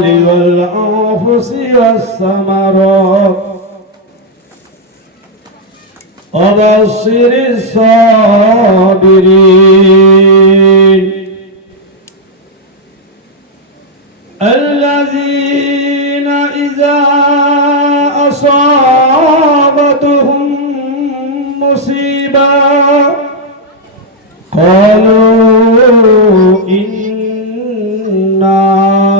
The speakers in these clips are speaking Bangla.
والأنفس والثمرات وبشر الصابرين الذين إذا أصابتهم مصيبة قالوا إنا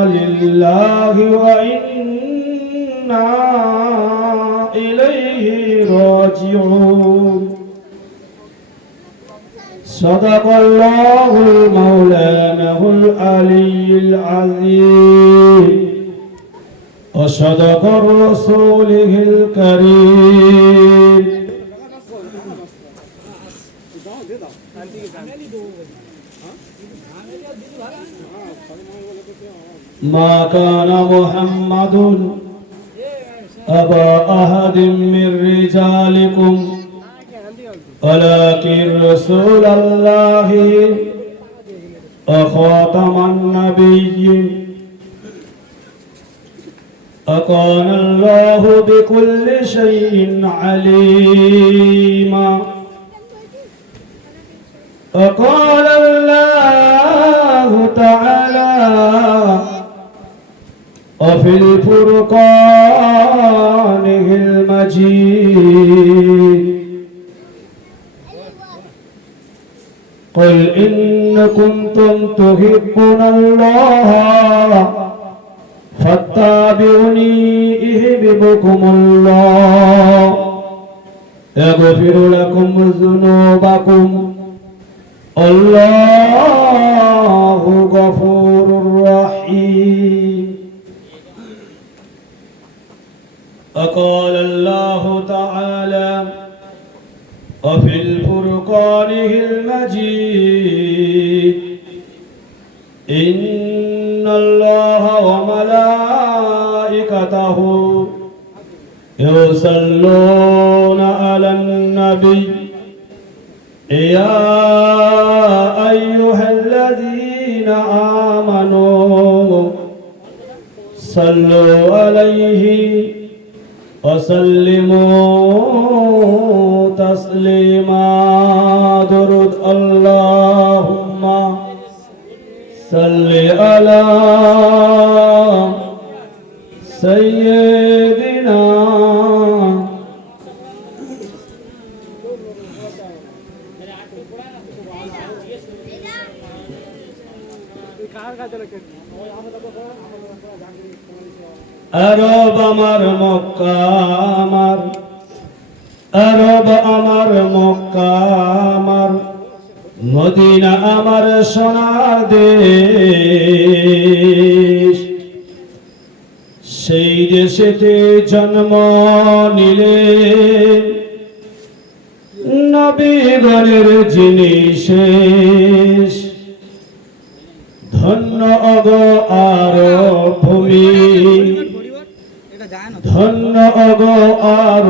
لله وإنا إليه راجعون صدق الله مولانا العلي العظيم وصدق رسوله الكريم ما كان محمد أبا أحد من رجالكم ولكن رسول الله وخاتم النبيين وكان الله بكل شيء عليما وقال الله تعالى وفي الفرقان المجيد قل إن كنتم تحبون الله فاتبعوني يحببكم الله يغفر لكم ذنوبكم الله غفور رحيم وقال الله تعالى وفي الفرقان المجيد إن الله وملائكته يصلون على النبي يا أيها الذين آمنوا صلوا عليه وسلموا تسليما درود اللهم صل على سيدنا আরব আমার মক্কা আমার আরব আমার মক্কা আমার মদিনা আমার সোনার দেশ সেই দেশেতে জন্ম নিলে নবীগণের যিনি শেষ ধন্য অগ আরব ভূমি ধন্য অগ আরব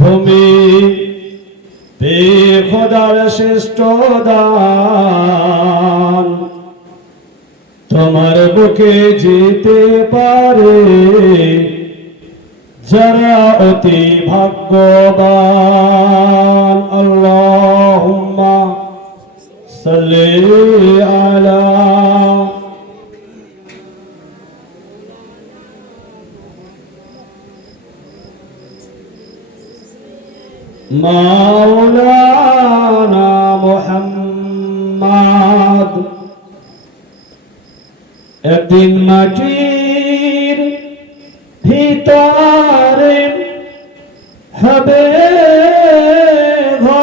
ভূমি পে খোদার শ্রেষ্ঠ দান তোমার বুকে যেতে পারে যারা অতি ভাগ্যবান আল্লাহুম্মা সাল্লি আলা মাওলানা মুহাম্মদ একদিন মাটির ভিতরে হবে ঘর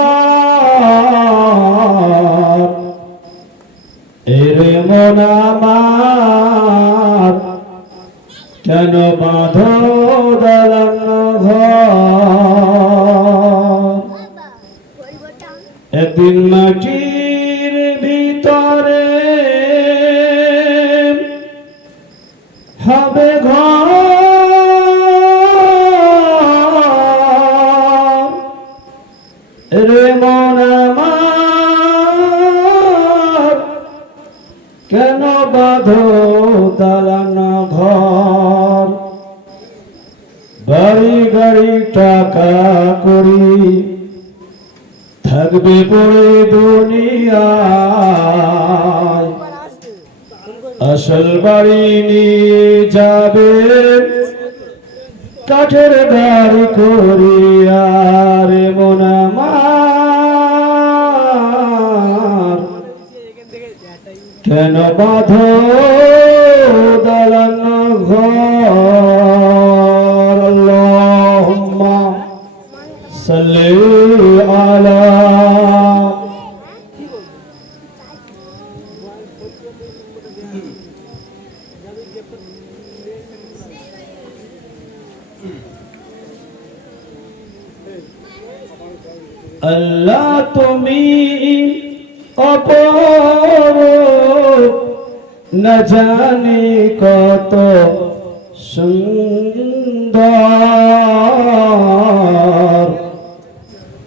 এরে মন আমার কেন বাঁধো দালান ঘর একদিন মাটির ভিতরে হবে ঘর রে মন আমার কেন বাঁধো দালান ঘর বাড়ি গাড়ি টাকা করি থাকবে পড়ে দুনিয়ায় আসল বাড়ি নিয়ে যাবে কাঠের বাড়ি করিয়া রে মন আমার কেন বাঁধো দালান ঘর আল্লাহুম্মা সাল্লি আলা আল্লাহ তুমি অপরূপ না জানি কত সুন্দর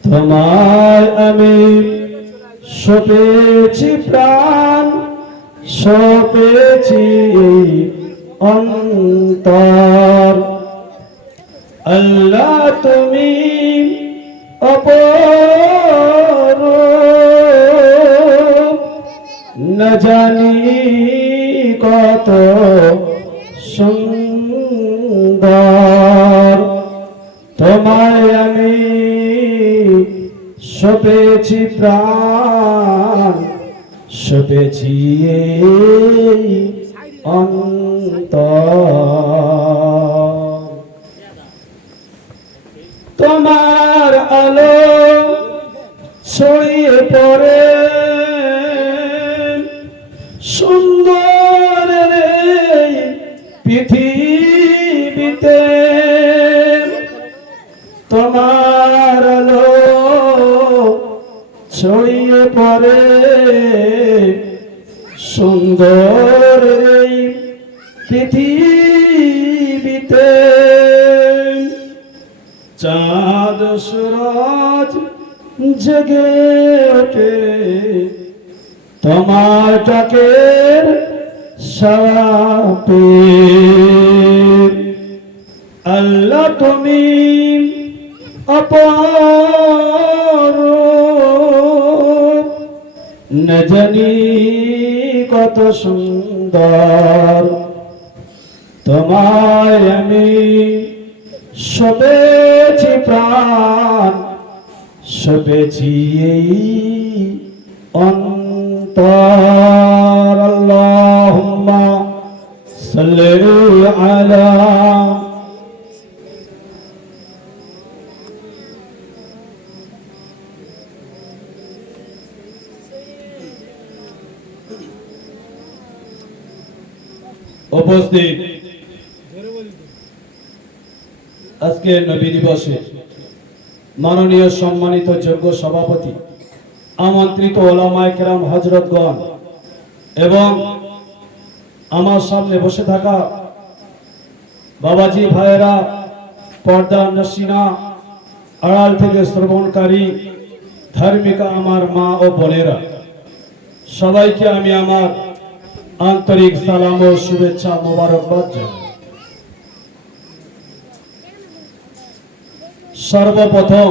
তোমায় আমি সপেছি প্রাণ সপেছি অন্তর আল্লাহ তুমি অপরূপ না জানি কত সুন্দর তোমায় আমি সপেছি প্রাণ সপেছি অন্তর তোমার আলো ছড়িয়ে পড়ে সুন্দর পৃথিবীতে তোমার আলো ছড়িয়ে পড়ে সুন্দর পৃথিবীতে চাঁদ সূরজ জেগে ওঠে তোমার ডাকের সাথে আল্লাহ তুমি অপরূপ না জানি কত সুন্দর তোমায় আমি সপেছি প্রাণ সপেছি অন্তর আল্লাহুম্মা সাল্লি আলা উপস্থিত আজকে নবী দিবসে মাননীয় সম্মানিত যোগ্য সভাপতি আমন্ত্রিত ওলামায়ে কেরাম হযরতগণ এবং আমার সামনে বসে থাকা বাবাজি ভাইয়েরা পর্দার নশিনা আড়াল থেকে শ্রবণকারী ধার্মিকা আমার মা ও বোনেরা সবাইকে আমি আমার আন্তরিক সালাম ও শুভেচ্ছা মোবারকবাদ জানাই। সর্বপ্রথম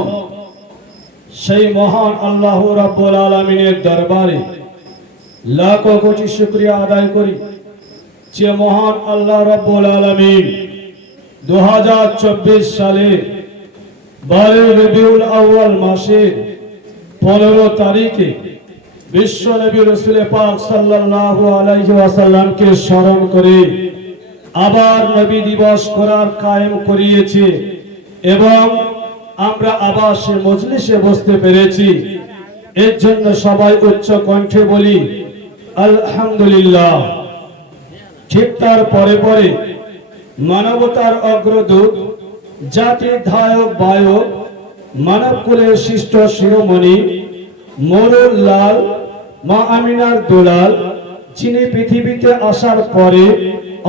সেই মহান আল্লাহ রাব্বুল আলামিনের দরবারে লাখো কোটি শুকরিয়া আদায় করি যে মহান আল্লাহ রাব্বুল আলামিন 2024 সালে 12 রবিউল আউয়াল মাসের 15 তারিখে বিশ্ব নবী রাসূল পাক সাল্লাল্লাহু আলাইহি ওয়াসাল্লামকে স্মরণ করে আবার নবী দিবস করার কায়েম করিয়েছে এবং আমরা আবার সে মজলিসে বসতে পেরেছি। এর জন্য সবাই উচ্চ কণ্ঠে বলি আলহামদুলিল্লাহ। ঠিক তার পরে পরে মানবতার অগ্রদূত জাতির ধায়ক বায়ক মানবকুলের সৃষ্ট শিরোমণি মোরুল লাল মা আমিনার দুলাল যিনি পৃথিবীতে আসার পরে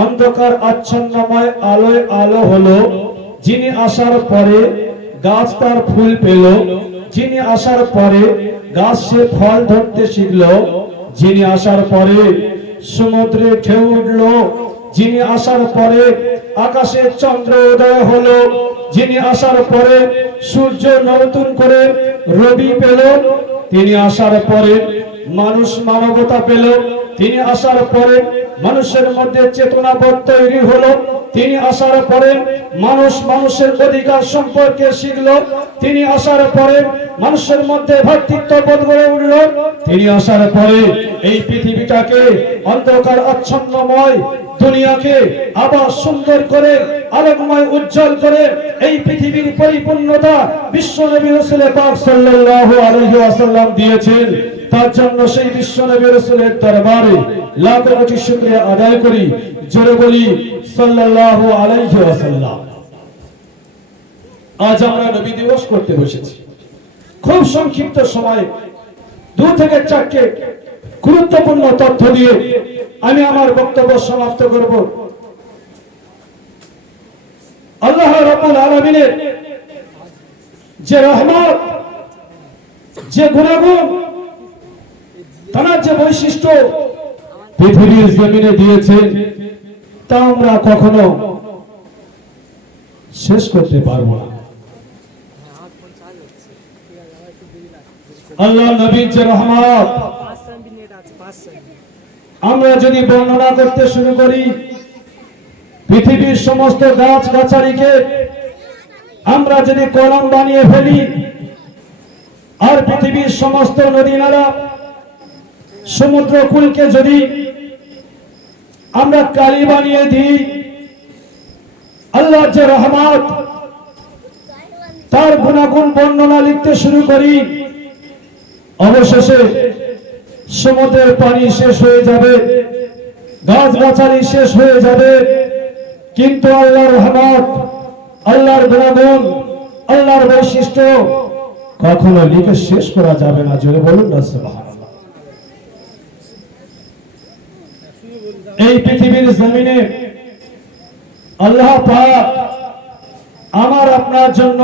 অন্ধকার আচ্ছন্নময় আলোয় আলো হলো, যিনি আসার পরে গাছ তার ফুল পেল, যিনি আসার পরে গাছ সে ফল ধরতে শিখল, যিনি আসার পরে সমুদ্রে ঢেউ উঠল, যিনি আসার পরে আকাশে চন্দ্র উদয় হলো, যিনি আসার পরে সূর্য নতুন করে রবি পেল, তিনি আসার পরে মানুষ মানবতা পেল, তিনি আসার পরে মানুষের মধ্যে চেতনাবোধ তৈরি হলো, তিনি আসার পরে মানুষ মানুষের অধিকার সম্পর্কে শিখলো, তিনি আসার পরে মানুষের মধ্যে ভ্রাতৃত্ববোধ গড়ে উঠল, তিনি আসার পরে এই পৃথিবীটাকে অন্ধকার আচ্ছন্নময় দুনিয়াকে আবার সুন্দর করে আলোকময় উজ্জ্বল করে এই পৃথিবীর পরিপূর্ণতা বিশ্ব নবী রাসূল পাক সাল্লাল্লাহু আলাইহি ওয়াসাল্লাম দিয়েছেন। তার জন্য সেই বিশ্ব নবী রাসূলের দরবারে লাখ কোটি শুকরিয়া আদায় করি, জোরে বলি সাল্লাল্লাহু আলাইহি ওয়াসাল্লাম। আজ আমরা নবী দিবস করতে বসেছি। খুব সংক্ষিপ্ত সময়ে 2 থেকে 4টি গুরুত্বপূর্ণ তথ্য দিয়ে আমি আমার বক্তব্য সমাপ্ত করব। আল্লাহ রাব্বুল আলামিনের যে রহমত, যে গুণাগুণ, তার যে বৈশিষ্ট্য পৃথিবীর জমিনে দিয়েছে তা আমরা কখনো শেষ করতে পারবো না। আল্লাহ নবীর যে রহমত আমরা যদি বর্ণনা করতে শুরু করি, পৃথিবীর সমস্ত গাছ গাছালিকে আমরা যদি কলম বানিয়ে ফেলি, আর পৃথিবীর সমস্ত নদী নালা সমুদ্র কূলকে যদি আমরা কালি বানিয়ে দিই, আল্লাহর যে রহমত তার গুণাগুণ বর্ণনা লিখতে শুরু করি, অবশেষে সমুদ্রের পানি শেষ হয়ে যাবে, গাছ গাছালি শেষ হয়ে যাবে, কিন্তু আল্লাহর রহমত, আল্লাহর গুণাগুণ, আল্লাহর বৈশিষ্ট্য কখনো লিখে শেষ করা যাবে না। জোরে বলুন না সুবহানাল্লাহ। এই পৃথিবীর জমিনে আল্লাহ পাক আমার আপনার জন্য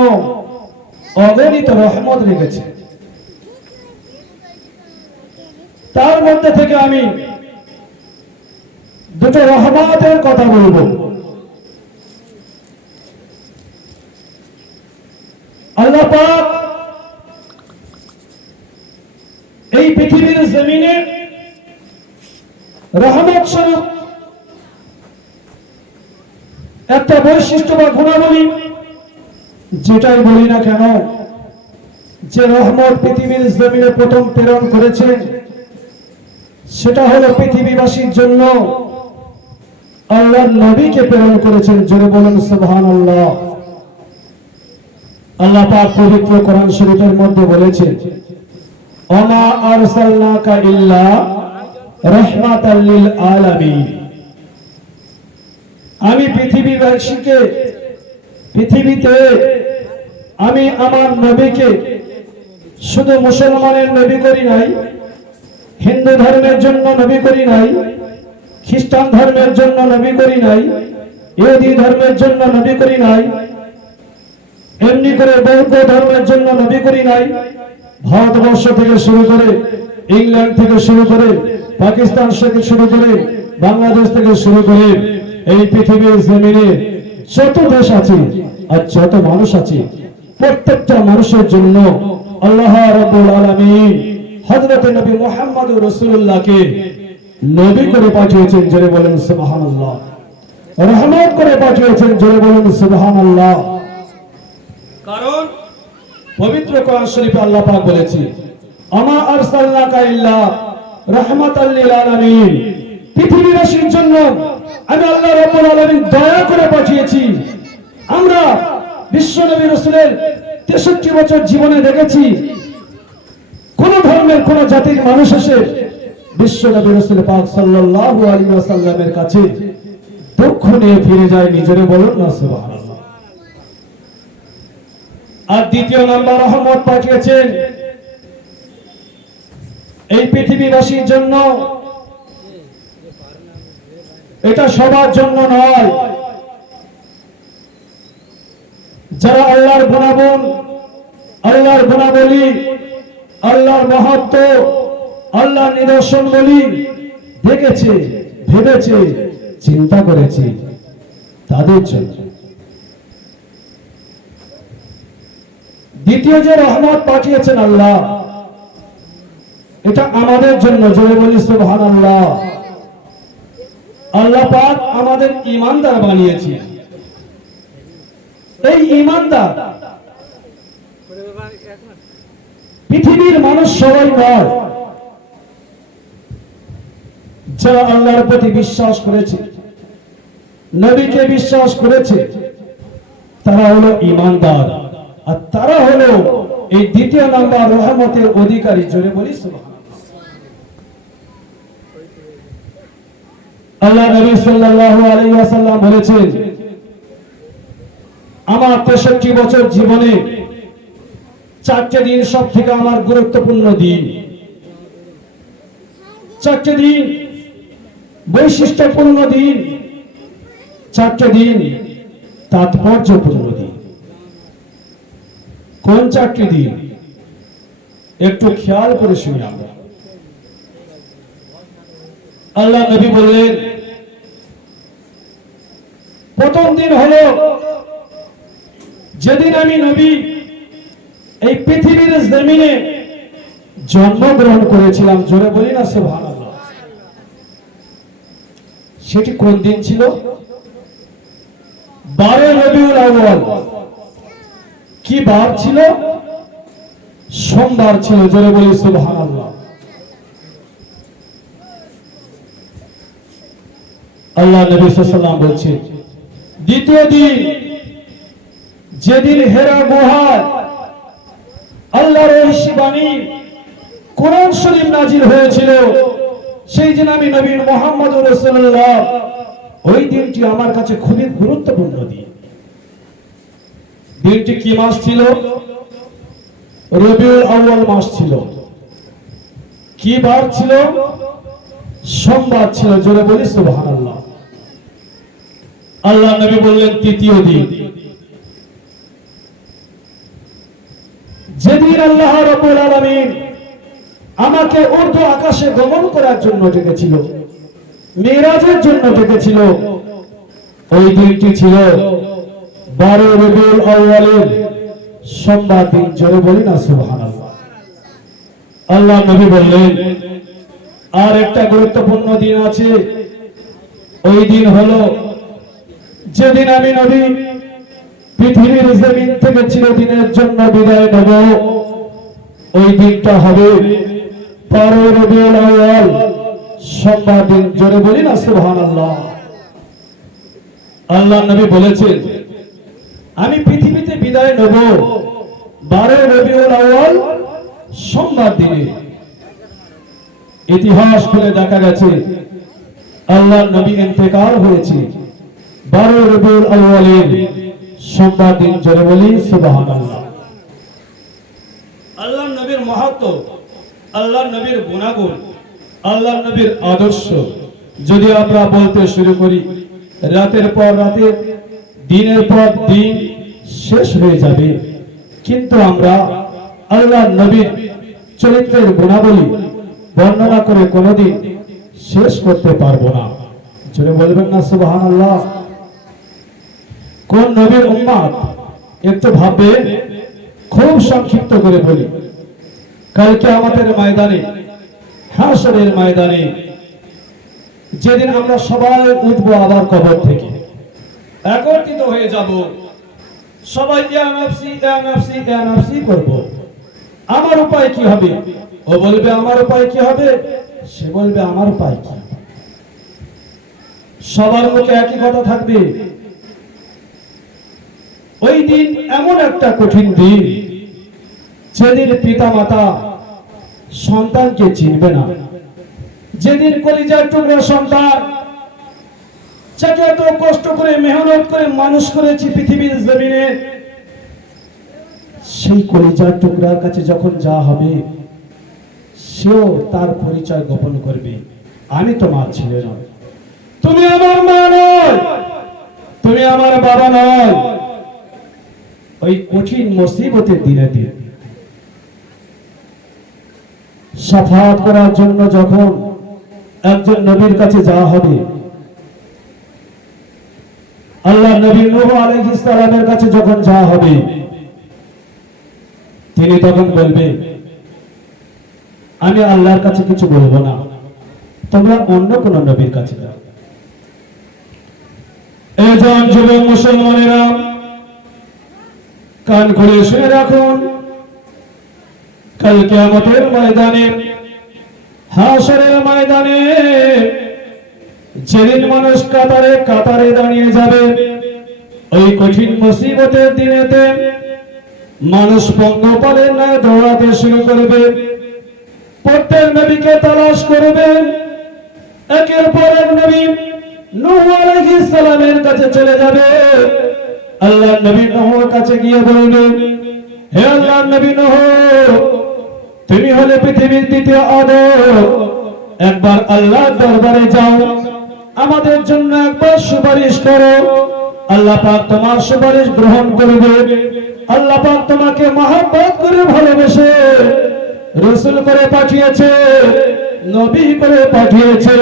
অগণিত রহমত রেখেছে। তার মধ্যে থেকে আমি 2টো রহমতের কথা বলবো। আল্লাহ পাক এই পৃথিবীর জমিনে রহমত স্বরূপ একটা বৈশিষ্ট্য বা গুণাবলী, যেটাই বলি না কেন, যে রহমত পৃথিবীর জমিনে প্রথম প্রেরণ করেছেন, সেটা হলো পৃথিবীবাসীর জন্য আল্লাহর নবীকে প্রেরণ করেছেন। জোরে বলুন সুবহানাল্লাহ। আল্লাহ পাক পবিত্র কোরআন শরীফের মধ্যে বলেছেন, ওমা আরসালনাকা ইল্লা রাহমাতাল লিল আলামিন। আমি পৃথিবীবাসীকে, পৃথিবীতে আমি আমার নবীকে শুধু মুসলমানের নবী করি নাই, হিন্দু ধর্মের জন্য নবী করি নাই, খ্রিস্টান ধর্মের জন্য নবী করি নাই, ইহুদি ধর্মের জন্য নবী করি নাই, এমনি করে বৌদ্ধ ধর্মের জন্য নবী করি নাই, ভারতবর্ষ থেকে শুরু করে, ইংল্যান্ড থেকে শুরু করে, পাকিস্তান থেকে শুরু করে, বাংলাদেশ থেকে শুরু করে এই পৃথিবীর জমিনে যত দেশ আছে আর যত মানুষ আছে, প্রত্যেকটা মানুষের জন্য আল্লাহ রাব্বুল আলামিন হযরত নবী মুহাম্মদ রাসূলুল্লাহকে নবী করে পাঠিয়েছেন। জোরে বলেন সুবহানাল্লাহ। রহমত করে পাঠিয়েছেন। জোরে বলেন সুবহানাল্লাহ। কারণ পবিত্র কোরআন শরীফে আল্লাহ পাক বলেছে, আমা আরসালনাকা ইল্লা রাহমাতাল লিল আলামিন। পৃথিবীবাসীর জন্য আমি আল্লাহ রাব্বুল আলামিন দয়া করে পাঠিয়েছি। আমরা বিশ্ব নবী রাসূলের 63 বছর জীবনে দেখেছি কোন ধর্মের কোন জাতির মানুষ এসে বিশ্ব নবী রাসূল পাক সাল্লাল্লাহু আলাইহি ওয়াসাল্লামের কাছে দুঃখ নিয়ে ফিরে যায়। নিজরে বলুন না সুবহানাল্লাহ। আর দ্বিতীয় নাম্বার রহমত পাঠিয়েছেন এই পৃথিবীবাসীর জন্য। এটা সবার জন্য নয়। যারা আল্লাহর গুণাগুণ, আল্লাহর গুণাবলী, আল্লাহর মহত্ব, আল্লাহর নিদর্শন বলি দেখেছে, ভেবেছে, চিন্তা করেছি তাদের জন্য। দ্বিতীয় যে রহমত পাঠিয়েছেন আল্লাহ, এটা আমাদের জন্য। জোরে বলি সুবহানাল্লাহ। আল্লাহ পাক আমাদের ঈমানদার বানিয়েছে। এই ঈমানদার পৃথিবীর মানুষ সবাই নয়, যারা আল্লাহর প্রতি বিশ্বাস করেছে, নবীকে বিশ্বাস করেছে, তারা হলো ঈমানদার, আর তারা হলো এই দ্বিতীয় নাম্বার রহমতের অধিকারী। জোরে বলি সুবহানাল্লাহ। আল্লাহ নবী সাল্লাল্লাহু আলাইহি ওয়াসাল্লাম বলেছেন, আমার 63 বছর জীবনে 4টে দিন সব থেকে আমার গুরুত্বপূর্ণ দিন। 4টে দিন বৈশিষ্ট্যপূর্ণ দিন, 4টে দিন তাৎপর্যপূর্ণ দিন। কোন 4টি দিন? একটু খেয়াল করে শুনি আমরা। আল্লাহ নবী বললেন, প্রথম দিন হলো যেদিন আমি নবী এই পৃথিবীর জমিনে জন্মগ্রহণ করেছিলাম। জোরে বলি না সুবহানাল্লাহ। সেটি কোন দিন ছিল? 12 রবিউল আউয়াল। কি বার ছিল? সোমবার ছিল। জোরে বলি সুবহানাল্লাহ। আল্লাহ নবী সাল্লাল্লাহু আলাইহি ওয়াসাল্লাম বলছেন, দ্বিতীয় দিন যেদিন হেরা গুহায় আল্লাহর ঐশী বাণী কোরআন শরীফ নাজিল হয়েছিল, সেই দিন আমি নবী মুহাম্মদুর রাসূলুল্লাহ, ওই দিনটি আমার কাছে খুবই গুরুত্বপূর্ণ দিন। দিনটি কি মাস ছিল? রবিউল আউয়াল মাস ছিল। কি বার ছিল? সোমবার ছিল। জোরে বলি সুবহানাল্লাহ। আল্লাহ নবী বললেন, তৃতীয় দিন যেদিন আল্লাহ রাব্বুল আলামিন আমাকে ঊর্ধ্ব আকাশে গমন করার জন্য ডেকেছিল, মিরাজের জন্য ডেকেছিল, ওই দিনটি ছিল 12 রবিউল আউয়ালের সোমবার দিন। জোরে বলি না সুবহানাল্লাহ। আল্লাহ নবী বললেন, আর একটা গুরুত্বপূর্ণ দিন আছে। ওই দিন হলো যেদিন আমি নবী পৃথিবীর জমিন থেকে চিরদিনের জন্য বিদায় নেব। ওই দিনটা হবে 12 রবিউল আউয়াল সোমবার দিন। জোরে বলি না সুবহানাল্লাহ। আল্লাহ নবী বলেছেন, আমি পৃথিবীতে বিদায় নেব 12 রবিউল আউয়াল সোমবার দিনে। ইতিহাস খুলে দেখা গেছে আল্লাহ নবী ইন্তেকাল হয়েছে 12 রবিউল আউয়ালের সোমবার দিন। জোরে বলি সুবহানাল্লাহ। আল্লাহ নবীর মাহাত্ম্য, আল্লাহ নবীর গুণাগুণ, আল্লাহ নবীর আদর্শ যদি আমরা বলতে শুরু করি, রাতের পর রাতে, দিনের পর দিন শেষ হয়ে যাবে, কিন্তু আমরা আল্লাহ নবীর চরিত্রের গুণাবলী বর্ণনা করে কোনোদিন শেষ করতে পারবো না। জোরে বলবেন না সুবহানাল্লাহ। কোন নবীর উম্মত একটু ভাববে, খুব সংক্ষিপ্ত করে বলি। কালকে আমাদের ময়দানে, হাসরের ময়দানে, যেদিন আমরা সবাই উঠবো আবার কবর থেকে, একত্রিত হয়ে যাব, সবাই ইয়া নাফসি ইয়া নাফসি ইয়া নাফসি করব। আমার উপায় কি হবে? ও বলবে আমার উপায় কি হবে, সে বলবে আমার উপায় কি। সবার মুখে একই কথা থাকবে। ওই দিন এমন একটা কঠিন দিন, যেদিন পিতা মাতা সন্তানকে চিনবে না, যেদিন কলিজার টুকরা সন্তান, যাকে এত কষ্ট করে মেহনত করে মানুষ করেছি পৃথিবীর জমিনে, সেই কলিজার টুকরার কাছে যখন যা হবে, সেও তার পরিচয় গোপন করবে, আমি তোমার ছেলে নয়, তুমি আমার মা নয়, তুমি আমার বাবা নয়। ওই কঠিন মুসিবতের দিনে দিন সাফাত করার জন্য যখন একজন নবীর কাছে যাওয়া হবে, আল্লাহ নবী নূহ আলাইহিস সালামের কাছে যখন যাওয়া হবে, তিনি তখন বলবে, আমি আল্লাহর কাছে কিছু বলবো না, তোমরা অন্য কোন নবীর কাছে যাও। এই জন যুবক মুসলমানেরা, কান খুলে শুনে রাখুন, কাল কিয়ামতের ময়দানে, হাশরের ময়দানে, যেদিন মানুষ কাতারে কাতারে দাঁড়িয়ে যাবে, ওই কঠিন মুসিবতের দিনেতে মানুষ পঙ্গপালের ন্যায় দৌড়াতে শুরু করবে, প্রত্যেক নবীকে তালাশ করবে। একের পর এক নবী নূহ আলাইহিস সালামের কাছে চলে যাবে। আল্লাহর নবী নূহর কাছে গিয়ে বলবে, হে আল্লাহর নবী নূহ, তুমি হলে পৃথিবীর দ্বিতীয় আদম, একবার আল্লাহর দরবারে যাও, আমাদের জন্য একবার সুপারিশ করো। আল্লাহ পাক তোমার সুপারিশ গ্রহণ করবে। আল্লাহ পাক তোমাকে মহব্বত করে ভালোবেসে রাসূল করে পাঠিয়েছে, নবী করে পাঠিয়েছে।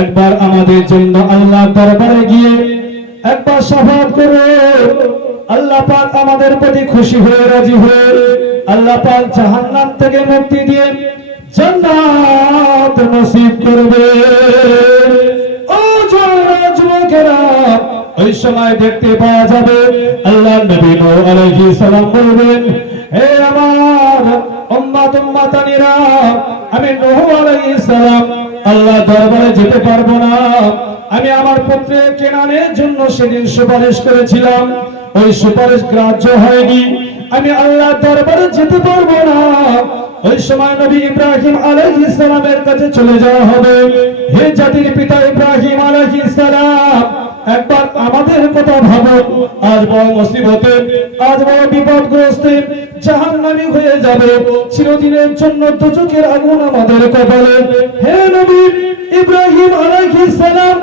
একবার আমাদের জন্য আল্লাহর দরবারে গিয়ে একবার শাফাআত করো। আল্লাহ পাক আমাদের প্রতি খুশি হয়ে রাজি হয়ে আল্লাহ পাক জাহান্নাম থেকে মুক্তি দিয়ে জান্নাত নসিব করবে। ও যুবকেরা, ওই সময় দেখতে পাওয়া যাবে আল্লাহর নবী নূহ আলাইহিস সালাম বলবেন, হে আমার উম্মত উম্মতানিরা, আমি নূহ আলাইহিস সালাম আল্লাহর দরবারে যেতে পারবো না। আমি আমার পুত্রের কেনানের জন্য সেদিন সুপারিশ করেছিলাম, ওই সুপারিশ গ্রাহ্য হয়নি, আমি আল্লাহর দরবারে যেতে পারবো না। ওই সময় নবী ইব্রাহিম আলাইহিস সালামের কাছে চলে যাওয়া হবে। হে জাতির পিতা ইব্রাহিম আলাইহিস সালাম, একবার আমাদের কথা ভাবো, আজ বড় মুসিবতে, আজ বড় বিপদগ্রস্তে জাহান্নামী হয়ে যাবে, চিরদিনের জন্য দুচোখের আগুন আমাদের কপালে। হে নবী ইব্রাহিম আলাইহিস সালাম,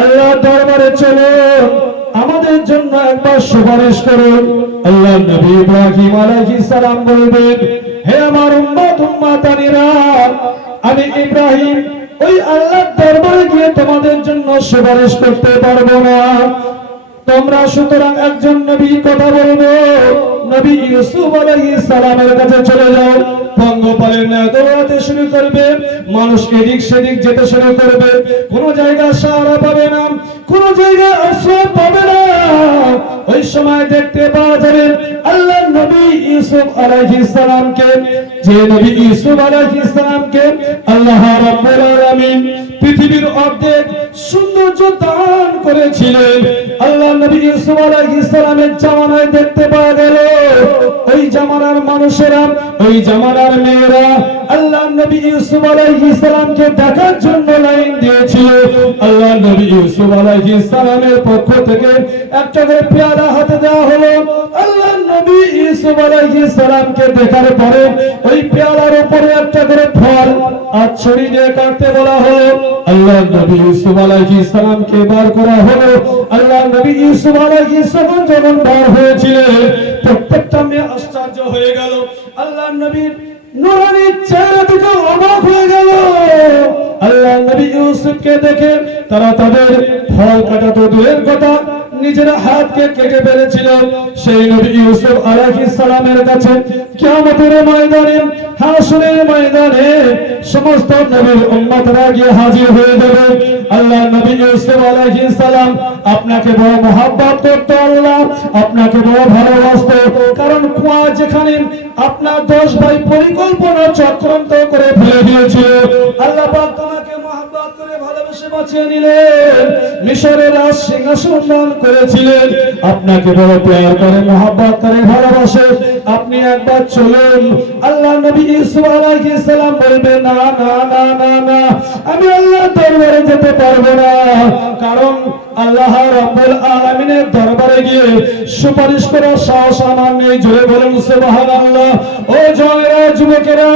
আল্লাহর দরবারে চলুন, আমাদের জন্য একবার সুপারিশ করুন। আল্লাহর নবী ইব্রাহিম আলাইহিস সালাম বলবেন, হে আমার উম্মত উম্মতানিরা, আমি ইব্রাহিম ওই আল্লাহর দরবারে গিয়ে তোমাদের জন্য সুপারিশ করতে পারবো না। তোমরা সুতরাং একজন নবী কথা বলবো, নবী ইউসুফ আলাইহিস সালামের কাছে চলে যাও। পঙ্গপালের ন্যায় দৌড়াতে শুরু করবে, মানুষ এদিক সেদিক যেতে শুরু করবে, কোন জায়গায় সাহারা পাবে না, কোন জায়গায় আশ্রয় পাবে না। ওই সময় দেখতে পাওয়া যাবে আল্লাহর নবী ইউসুফ আলাইহিস সালামকে, যে নবী ইউসুফ আলাইহিস সালামকে আল্লাহ রাব্বুল আলামিন পৃথিবীর অর্ধেক সৌন্দর্য দান করেছিলেন। আল্লাহ নবী ইউসুফ আলাইহিস সালামের জামানায় দেখতে পাওয়া গেল ওই জামানার মানুষেরা, ওই জামানার মেয়েরা আল্লাহ নবী ইউসুফ আলাইহিস সালামকে দেখার জন্য লাইন দিয়েছিল। আল্লাহ নবী ইউসুফ আলাইহিস সালামের পক্ষ থেকে একটা করে পেয়ালা হাতে দেওয়া হলো। আল্লাহ নবী ইউসুফ আলাইহিস সালামকে দেখার পরে ওই পেয়ালার উপরে একটা করে ফল আর ছুরি দিয়ে কাটতে বলা হলো। আল্লাহ নবী ইউসুফ আলাইহিস সালামকে বার করা হলো। আল্লাহ নবী ইউসুফ আলাইহিস সালাম যখন বার হয়েছিলেন, প্রত্যেকটা মেয়ে আশ্চর্য হয়ে গেল। আল্লাহ নবীর নূরানী চেহারা দেখে অবাক হয়ে গেল। আল্লাহ নবী ইউসুফকে দেখে তারা তাদের ফল কাটা তো দূরের কথা, নিজের হাতকে কেটে ফেলেছিল। সেই নবী ইউসুফ আলাইহিস সালামের কাছে কিয়ামতের ময়দানে, হাশরের ময়দানে সমস্ত নবীর উম্মতরা গিয়ে হাজির হয়ে যাবে। আল্লাহ নবী ইউসুফ আলাইহিস সালাম আপনাকে বড় মহব্বত করত, আল্লাহ আপনাকে বড় ভালোবাসত, কারণ কুয়া যেখানে আপনার 10 ভাই পরিকল্পনা চক্রান্ত করে ফেলে দিয়েছিল, আল্লাহ পাক তোমাকে মহব্বত করে ভালোবেসে বাঁচিয়ে নিলেন, মিশরের রাজ সিংহাসন দান করেছিলেন। আপনাকে বড় প্যার করে, মহব্বত করে, ভালোবাসে। আপনি একবার চলুন। আল্লাহ নবী ইউসুফ আলাইহিস সালাম বলবেন, না না না না না, আমি আল্লাহর দরবারে যেতে পারবো না, কারণ আল্লাহ রাব্বুল আলামিনের দরবারে গিয়ে সুপারিশ করার সাহস আমার নেই। জোরে বলুন সুবহানাল্লাহ। ও জয়েরা, যুবকেরা,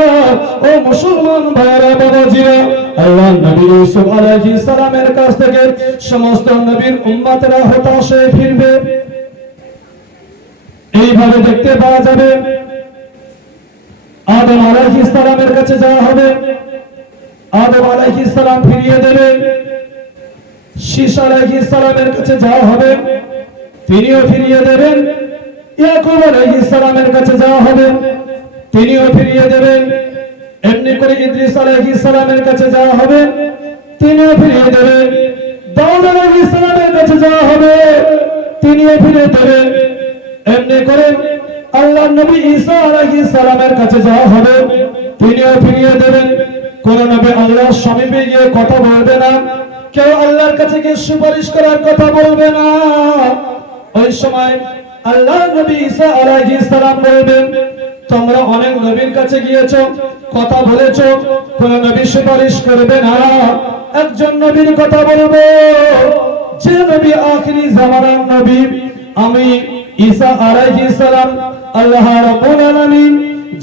ও মুসলমান ভাইরা, বাবাজিরা, আল্লাহ নবী ইউসুফ আলাইহিস সালামের কাছ থেকে সমস্ত নবীর উম্মতরা হতাশ হয়ে ফিরবে। এইভাবে দেখতে পাওয়া যাবে আদম আলাইহিস সালামের কাছে যাওয়া হবে, আদম আলাইহিস সালাম ফিরিয়ে দেবেন। শীশ আলাইহিস সালামের কাছে যাওয়া হবে, তিনিও ফিরিয়ে দেবেন। ইয়াকুব আলাইহিস সালামের কাছে যাওয়া হবে, তিনিও ফিরিয়ে দেবেন। এমনি করে ইদ্রিস আলাইহিস সালামের কাছে যাওয়া হবে, তিনিও ফিরিয়ে দেবেন। দাউদ আলাইহিস সালামের কাছে যাওয়া হবে, তিনিও ফিরিয়ে দেবেন। এমনি করে আল্লাহর নবী ঈসা আলাইহিস সালামের কাছে যাওয়া হবে, তিনিও ফিরিয়ে দেবেন। কোন নবী আল্লাহর সমীপে গিয়ে কথা বলবে না, কেউ আল্লাহর কাছে গিয়ে সুপারিশ করার কথা বলবে না। ওই সময় আল্লাহর নবী ঈসা আলাইহিস সালাম বলবেন, তোমরা অনেক নবীর কাছে গিয়েছো, কথা বলেছো, কোন নবী সুপারিশ করবে না। একজন নবীর কথা বলবো, যে নবী আখিরি জামানার নবী, আমি ঈসা আলাইহিস সালাম। আল্লাহ রাব্বুল আলামিন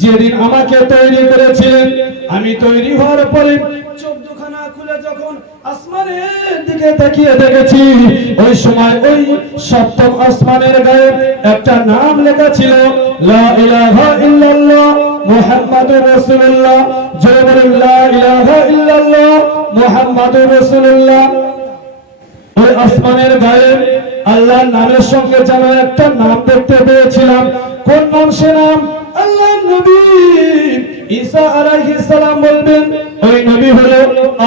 যেদিন আমাকে তৈরি করেছিলেন, আমি তৈরি হওয়ার পরে 14 খানা খুলে যখন আসমানের দিকে তাকিয়ে দেখেছি, ওই সময় ওই সপ্তম আসমানের গায়ে একটা নাম লেখা ছিল, লা ইলাহা ইল্লাল্লাহ মুহাম্মাদুর রাসূলুল্লাহ। জয় বলুন, লা ইলাহা ইল্লাল্লাহ মুহাম্মাদুর রাসূলুল্লাহ। ওই আসমানের গায়ে আল্লাহর নামের সঙ্গে যেন একটা নাম দেখতে পেয়েছিলাম। কোন নাম? সে নাম আল্লাহর নবী ঈসা আলাইহিস সালাম বলবেন, ওই নবী হলো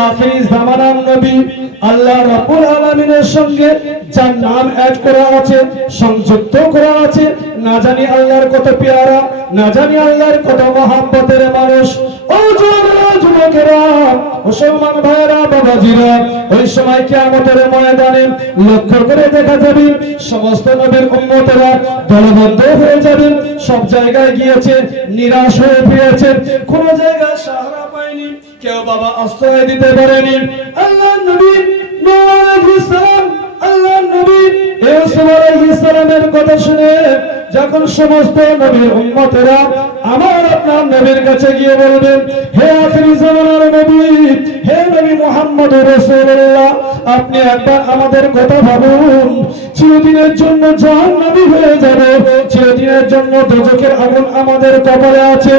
আখিরি জামানার নবী। আল্লাহ রাব্বুল আলামিনের সঙ্গে যার নাম অ্যাড করা আছে, সংযুক্ত করা আছে, না জানি আল্লাহর কত পেয়ারা, না জানি আল্লাহর কত মহব্বতের মানুষ। ও যুবকেরা, মুসলমান ভাইরা, বাবাজিরা, ওই সময় কিয়ামতের ময়দানে লক্ষ্য করে দেখা যাবে সমস্ত নবীর উম্মতেরা দলবদ্ধ হয়ে যাবেন। সব জায়গায় গিয়েছে, নিরাশ হয়ে ফিরেছে, কোন জায়গায় সাহারা পায়নি, কেউ বাবা আশ্রয় দিতে পারেনি। আল্লাহর নবী নূহ আলাইহিস সালাম, আল্লাহর নবী ইউসুফ আলাইহিস সালামের কথা শুনে যখন সমস্ত নবীর উম্মতেরা আমার আপনার নবীর কাছে গিয়ে বলবেন, হে আখিরি জামানার নবী, হে নবী মুহাম্মদুর রাসূলুল্লাহ, আপনি একবার আমাদের কথা ভাবুন। চিরদিনের জন্য জাহান্নামী হয়ে যাব, চিরদিনের জন্য দোজখের আগুন আমাদের কপালে আছে,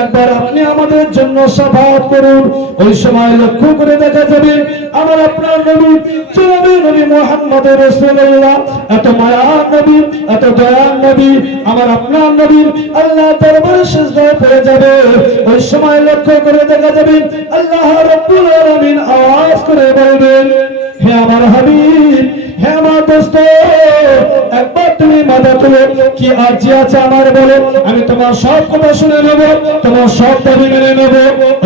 একবার আপনি আমাদের জন্য শাফাআত করুন। ওই সময় লক্ষ্য করে দেখা যাবে আমার আপনার নবী জনাবে নবী মুহাম্মদুর রাসূলুল্লাহ, এত মায়ার নবী, এত দয়ার নবী, আমার আপনার নবী আল্লাহ দরবারে সিজদায় পড়ে যাবে। ওই সময় লক্ষ্য করে দেখা যাবে আল্লাহ রাব্বুল আলামিন আওয়াজ করে বলবেন, হে আমার হাবিব, হে আমার দোস্ত, একবার তুমি মাথা তুলে কি আরজি আছে আমার বলো, আমি তোমার সব কথা শুনে নেব, তোমার সব দাবি মেনে নেব।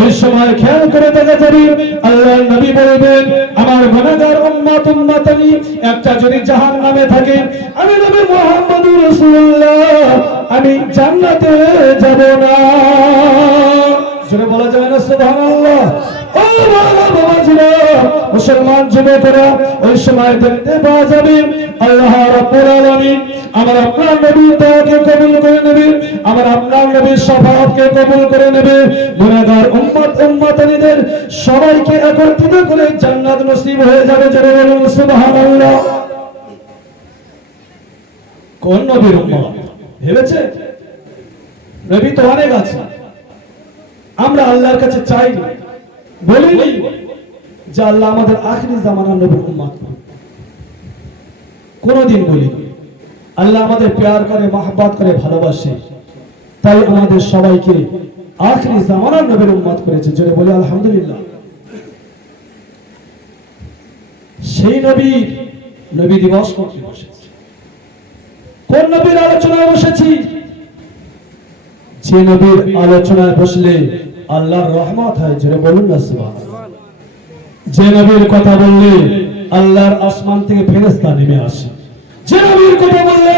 ওই সময় খেয়াল করে দেখা যাবে আল্লাহর নবী বলবেন, আমার গুনাহগার উম্মত উম্মতানি একটা যদি জাহান্নামে থাকে, আমি নবী মুহাম্মদুর রাসূলুল্লাহ আমি জান্নাতে যাব না। জোরে বলা যাবে না সুবহানাল্লাহ? ও বাবাজিরা, মুসলমান যুবকেরা, ওই সময় দেখতে পাওয়া যাবে আল্লাহ রাব্বুল আলামিন আমার আপনার নবীর দোয়াকে কবুল করে নেবে, আমার আপনার নবীর শাফাআতকে কবুল করে নেবে। গুনাহগার উম্মত উম্মতানিদের সবাইকে একত্রিত করে জান্নাত নসিব হয়ে যাবে। জোরে বলুন সুবহানাল্লাহ। কোন নবীর উম্মত ভেবেছে? নবী তো অনেক আছে, আমরা আল্লাহর কাছে চাই, বলিনি যে আল্লাহ আমাদের আখিরি জামানার নবীর উম্মত কোনদিন বলি। আল্লাহ আমাদের প্যার করে, মহব্বত করে, ভালোবাসে, তাই আমাদের সবাইকে আখিরি জামানার নবীর উম্মত করেছে। জোরে বলি আলহামদুলিল্লাহ। সেই নবী দিবস করতে বসেছি। কোন নবীর আলোচনায় বসেছি? যে নবীর আলোচনায় বসলে আল্লাহর রহমত হয়। জোরে বলুন না সুবহানাল্লাহ। যে নবীর কথা বললে আল্লাহর আসমান থেকে ফেরেশতা নেমে আসে, যে নবীর কথা বললে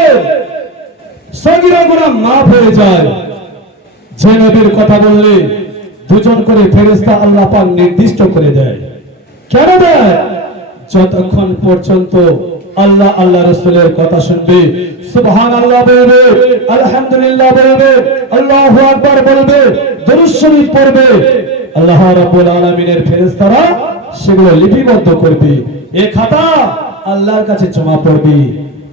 সগীরা গুনাহ মাফ হয়ে যায়, যে নবীর কথা বললে দুজন করে ফেরেশতা আল্লাহ পাক নির্দিষ্ট করে দেয়। কেন দেয়? যতক্ষণ পর্যন্ত আল্লাহ আল্লাহ রাসূলের কথা শুনবে, সুবহানাল্লাহ বলবে, আলহামদুলিল্লাহ বলবে, আল্লাহু আকবার বলবে, দরুদ শরীফ পড়বে, আল্লাহ রাব্বুল আলামিনের ফেরেশতারা সেগুলো লিপিবদ্ধ করবে। এই খাতা আল্লাহর কাছে জমা পড়বে।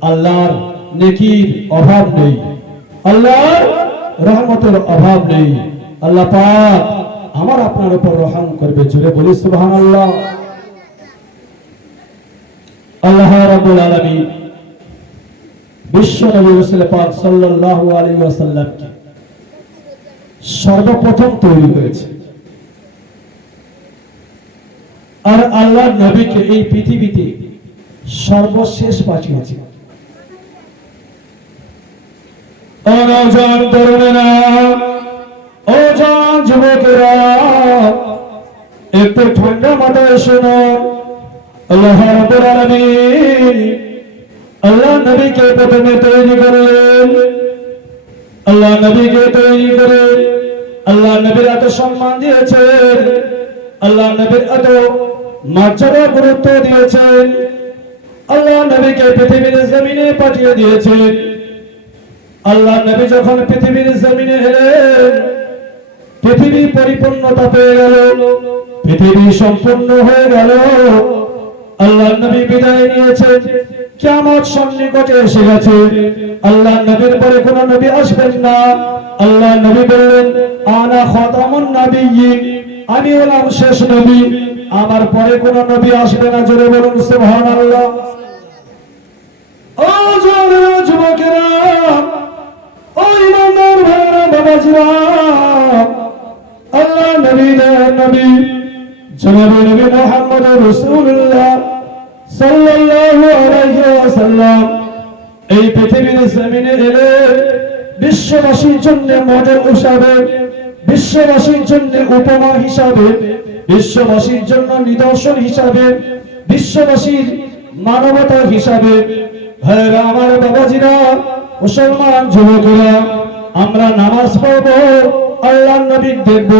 আল্লাহর নেকির অভাব নেই, আল্লাহর রহমতের অভাব নেই। আল্লাহ পাক আমার আপনার উপর রহম করবে। জোরে বলি সুবহানাল্লাহ। আল্লাহ রাব্বুল আলামিন বিশ্ব নবী রাসূল পাক সাল্লাল্লাহু আলাইহি ওয়াসাল্লামকে সর্বপ্রথম তৈরি করেছে, আর আল্লাহর নবীকে এই পৃথিবীতে সর্বশেষ পাঠিয়েছে। ও নওজোয়ান তরুণেরা, ও জওয়ান যুবকেরা, একটু ঠান্ডা মাথায় শোনো। আল্লাহ রাব্বুল আলামিন আল্লাহ নবীকে প্রথমে তৈরি করলেন। আল্লাহ নবীকে তৈরি করে আল্লাহ নবীর এত সম্মান দিয়েছেন, আল্লাহ নবীর এত মর্যাদা গুরুত্ব দিয়েছেন, আল্লাহ নবীকে পৃথিবীর জমিনে পাঠিয়ে দিয়েছেন। আল্লাহ নবী যখন পৃথিবীর জমিনে এলেন, পৃথিবী পরিপূর্ণতা পেয়ে গেল, পৃথিবী সম্পূর্ণ হয়ে গেল। আল্লাহ নবী বিদায় নিয়েছেন, কিয়ামত সন্নিকটে এসে গেছে। আল্লাহ নবীর পরে কোন নবী আসবেন না। আল্লাহ নবী বললেন, আনা খাতামুন নাবিয়্যিন, আমি হলাম শেষ নবী, আমার পরে কোন নবী আসবে না। জোরে বলুন সুবহানাল্লাহ। ও জওয়ানেরা, যুবকেরা, ও ইমানদার ভাইরা, বাবাজিরা, আল্লাহ নবী দয়ার নবী জনাবে নবী মুহাম্মদ রাসূলুল্লাহ সাল্লাল্লাহু আলাইহি ওয়াসাল্লাম এই পৃথিবীর জমিনে এলেন বিশ্ববাসীর জন্য মডেল হিসাবে, বিশ্ববাসীর জন্য উপমা হিসাবে, বিশ্ববাসীর জন্য নিদর্শন হিসাবে, বিশ্ববাসীর মানবতা হিসাবে। ভাইরা আমার, বাবাজিরা, মুসলমান যুবকেরা, আমরা নামাজ পড়বো, আল্লাহর নবী দেখব,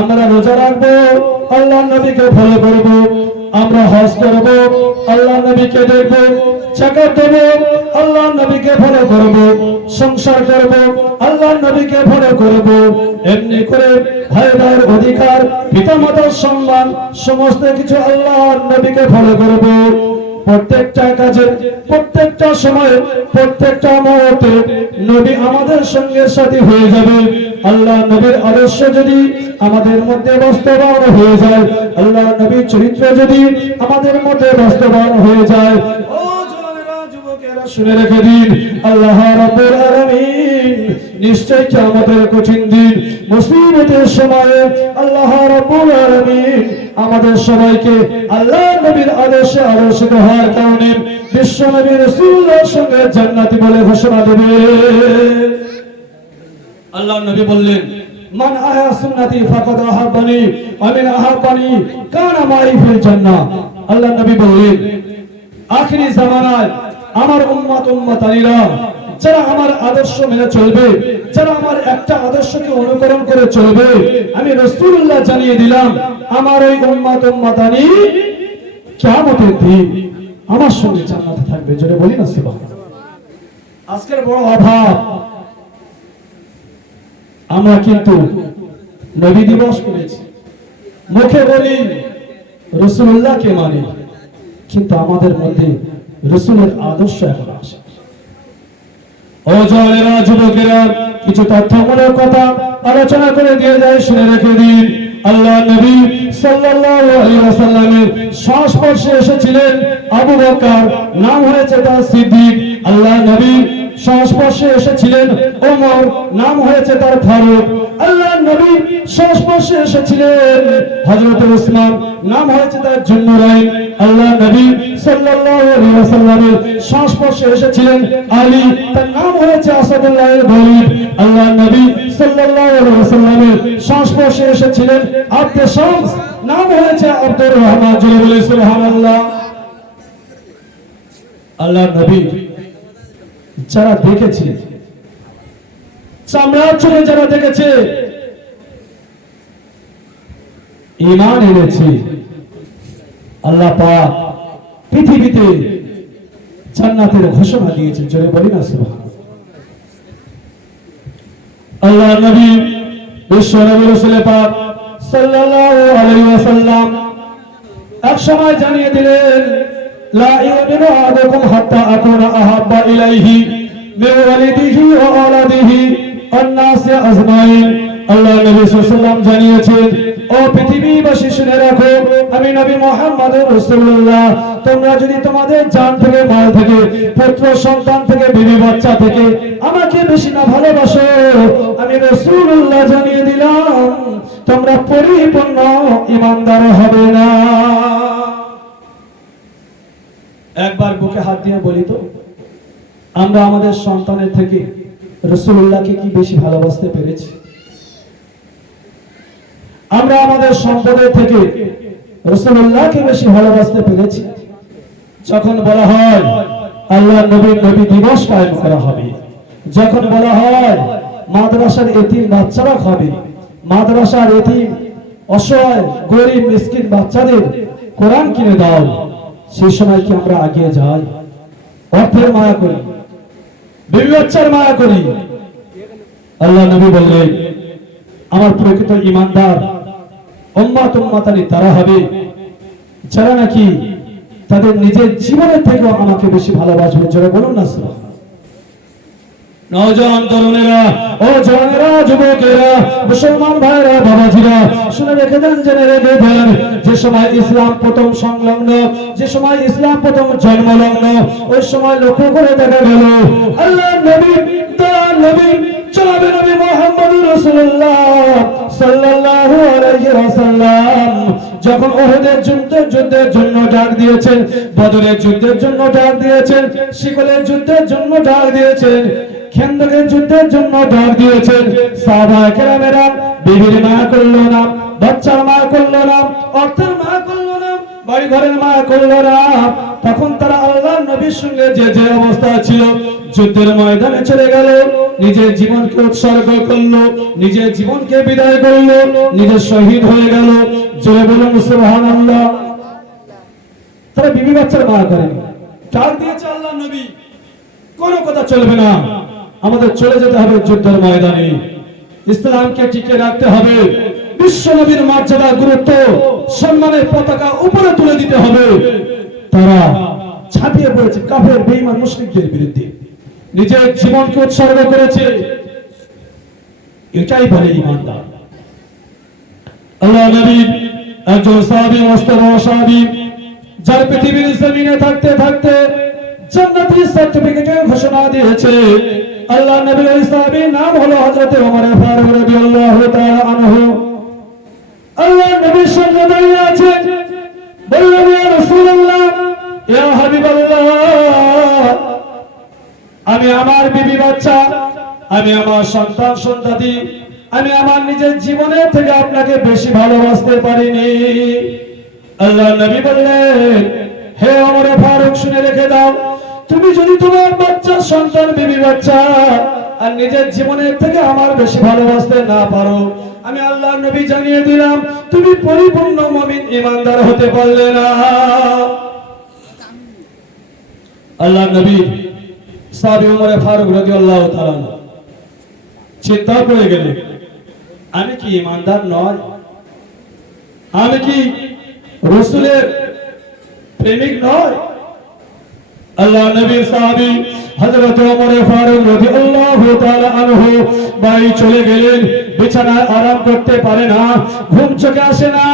আমরা রোজা রাখবো, আল্লাহর নবীকে ফলো করব, আমরা হজ করব, আল্লাহর নবীকে দেখব, যাকাত দেব, আল্লাহর নবীকে ফলো করব, সংসার করব, আল্লাহর নবীকে ফলো করব। এমনি করে ভাই ভাইয়ের অধিকার, পিতামাতার সম্মান, সমস্ত কিছু আল্লাহর নবীকে ফলো করব। প্রত্যেকটা কাজে, প্রত্যেকটা সময়ে, প্রত্যেকটা মুহূর্তে নবী আমাদের সঙ্গে সাথী হয়ে যাবে। আল্লাহ নবীর আদর্শ যদি আমাদের মধ্যে বাস্তবায়ন হয়ে যায়, আল্লাহ নবীর চরিত্র যদি আমাদের মধ্যে বাস্তবায়ন হয়ে যায়, ও জওয়ানেরা, যুবকেরা, শুনে রেখে দিন, আল্লাহ রাব্বুল আলামিন নিশ্চয় কিয়ামতের কঠিন দিন, মুসিবতের সময়ে আল্লাহ রাব্বুল আলামিন আমাদের সবাইকে আল্লাহ নবীর আদর্শে আদর্শিত হওয়ার কারণে বিশ্ব নবী রাসূলুল্লাহর সঙ্গে জান্নাতি বলে ঘোষণা দেবে। আল্লাহ নবী বললেন, মান আহা সুন্নতি ফাকাদ আহাব্বানি ওয়া মান আহাব্বানি কানা মাই ফিল জান্নাহ। আল্লাহ নবী বললেন, আখিরি জামানায় আমার উম্মত উম্মতানিরা যারা আমার আদর্শ মেনে চলবে, যারা আমার একটা আদর্শকে অনুকরণ করে চলবে, আমি রাসূলুল্লাহ জানিয়ে দিলাম, আমার ওই উম্মত উম্মতানি কিয়ামতের দিন আমার সঙ্গে জান্নাতে থাকবে। জোরে বলি না সুবহানাল্লাহ। আজকের বড় অভাব, আমরা কিন্তু নবী দিবস করেছি, মুখে বলি রাসূলুল্লাহকে মানি, কিন্তু আমাদের মধ্যে রাসূলের আদর্শ এখন আসে। ও জওয়ানেরা, যুবকেরা, কিছু তথ্যমূলক কথা আলোচনা করে দিয়ে যায়, শুনে রেখে দিন। আল্লাহ নবী সাল্লাল্লাহু আলাইহি ওয়াসাল্লামের সংস্পর্শে এসেছিলেন আবু বকর, নাম হয়েছে তার সিদ্দিক। আল্লাহ নবী সংস্পর্শে এসেছিলেন ওমর, নাম হয়েছে তার ফারুক। আল্লাহ নবী সংস্পর্শে এসেছিলেন হযরত উসমান, নাম হয়েছে তার জুন্নুরাইন। আল্লাহ নবী সাল্লাল্লাহু আলাইহি ওয়াসাল্লামের সংস্পর্শে এসেছিলেন আলী, তার নাম হয়েছে আসাদুল্লাহ গরিব। আল্লাহ নবী সাল্লাল্লাহু আলাইহি ওয়াসাল্লামের সংস্পর্শে এসেছিলেন আব্দে শামস, নাম হয়েছে আব্দুর রহমান। জোরে বলি সুবহানাল্লাহ। আল্লাহ নবী যারা দেখেছে, চামড়ার চোখে যারা দেখেছে, ঈমান এনেছে, আল্লাহ পাক পৃথিবীতে জান্নাতের ঘোষণা দিয়েছে। জোরে বলি না সুবহানাল্লাহ। আল্লাহ নবী বিশ্ব নবী রাসূল পাক সাল্লাল্লাহু আলাইহি ওয়াসাল্লাম এক সময় জানিয়ে দিলেন, লা ইউমিনু আহাদুকুম হাত্তা আকুনা আহাব্বা ইলাইহি মিন ওয়ালিদিহি ওয়া আওলাদিহি ওয়ান নাসি আজমাইন। আল্লাহ নবী সাল্লাল্লাহু আলাইহি ওয়াসাল্লাম জানিয়েছেন, ও পৃথিবীবাসী শুনে রাখো, আমি নবী মুহাম্মদুর রাসূলুল্লাহ, তোমরা যদি তোমাদের জান থেকে, মাল থেকে, পুত্র সন্তান থেকে, বিবি বাচ্চা থেকে আমাকে বেশি না ভালোবাসো, আমি রাসূলুল্লাহ জানিয়ে দিলাম তোমরা পরিপূর্ণ ঈমানদার হবে না। একবার বুকে হাত দিয়ে বলি তো, আমরা আমাদের সন্তানের থেকে রাসূলুল্লাহকে কি বেশি ভালোবাসতে পেরেছি? আমরা আমাদের সম্পদের থেকে রাসূলুল্লাহকে বেশি ভালোবাসতে পেরেছি? যখন বলা হয় আল্লাহর নবীর নবী দিবস পালন করা হবে, যখন বলা হয় মাদ্রাসার এতিম বাচ্চারা খাবে, মাদ্রাসার এতিম অসহায় গরিব মিসকিন বাচ্চাদের কোরআন কিনে দাও, সেই সময় কি আমরা এগিয়ে যাই? অর্থের মায়া করি, বিবি বাচ্চার মায়া করি? আল্লাহ নবী বললেন, আমার প্রকৃত ঈমানদার উম্মাত উম্মাতানি তারা হবে যারা নাকি তাদের নিজের জীবনের থেকেও আমাকে বেশি ভালোবাসবে। যারা বলুন না সুবহানাল্লাহ। নওজওয়ান তরুণেরা, ও জওয়ানেরা, যুবকেরা, মুসলমান ভাইরা, বাবাজিরা, শুনে রেখে দেন, জেনে রেখে দেন, যে সময় ইসলাম প্রথম সংলগ্ন, যে সময় ইসলাম প্রথম জন্মলগ্ন, ওই সময় লক্ষ্য করে দেখা গেল আল্লাহর নবী, দয়ার নবী, জনাবে নবী মুহাম্মদুর রাসূলুল্লাহ সাল্লাল্লাহু আলাইহি ওয়াসাল্লাম যখন উহুদের যুদ্ধের জন্য ডাক দিয়েছেন, বদরের যুদ্ধের জন্য ডাক দিয়েছেন, শিকলের যুদ্ধের জন্য ডাক দিয়েছেন, খেন্দকের যুদ্ধের জন্য ডাক দিয়েছেন, সাহাবায়ে কেরামেরা বিবির মায়া করলো না, বাচ্চার মায়া করলো না, অর্থের মায়া করলো না, বাড়ি ঘরের মায়া করলো না। তখন তারা আল্লাহর নবীর সঙ্গে যে যে অবস্থা ছিল, যুদ্ধের ময়দানে চলে গেল, নিজের জীবনকে উৎসর্গ করলো, নিজের জীবনকে বিদায় করলো, নিজে শহীদ হয়ে গেল। জোরে বলুন সুবহানাল্লাহ। তারা বিবি বাচ্চার মায়া করেনি, ডাক দিয়েছে আল্লাহর নবী, কোনো কথা চলবে না, আমাদের চলে যেতে হবে যুদ্ধের ময়দানে, ইসলামকে টিকে রাখতে হবে, বিশ্ব নবীর মর্যাদা, গুরুত্ব, সম্মানের পতাকা উপরে তুলে দিতে হবে। তারা ছাপিয়ে পড়েছে কাফের বেঈমান মুশরিকদের বিরুদ্ধে, নিজের জীবনকে উৎসর্গ করেছে। এটাই বলে ঈমানদার। আল্লাহ নবীর একজন সাহাবী, মুস্তাফা সাহাবী, যার পৃথিবীর জমিনে থাকতে থাকতে জান্নাতি সার্টিফিকেটের ঘোষণা দিয়েছে। আল্লাহ নবীর ওই সাহাবীর নাম হলো হযরত ওমর ফারুক রাদিয়াল্লাহু তাআলা আনহু। আল্লাহ নবীর সামনে দাঁড়িয়ে আছেন, বললেন, ইয়া রাসূলুল্লাহ, ইয়া হাবিবাল্লাহ, আমি আমার বিবি বাচ্চা, আমি আমার সন্তান সন্ততি, আমি আমার নিজের জীবনের থেকে আপনাকে বেশি ভালোবাসতে পারিনি। আল্লাহ নবী বললেন, হে ওমর ফারুক, শুনে রেখে দাও, তুমি যদি তোমার বাচ্চা, সন্তান, বিবি বাচ্চা আর নিজের জীবনের থেকে আমার বেশি ভালোবাসতে না পারো, আমি আল্লাহর নবী জানিয়ে দিলাম তুমি পরিপূর্ণ মুমিন ঈমানদার হতে পারলে না। আল্লাহর নবী সাহাবী ওমর ফারুক রাদিয়াল্লাহু তাআলা চিন্তা করে গেলেন, আমি কি ঈমানদার নয়? আমি কি রাসূলের প্রেমিক নয়? আল্লাহ নবীর সাহাবী হযরত ওমর ফারুক রাদিয়াল্লাহু তাআলা আনহু বাড়ি চলে গেলেন। বিছানায় আরাম করতে পারে না, ঘুম চোখে আসে না,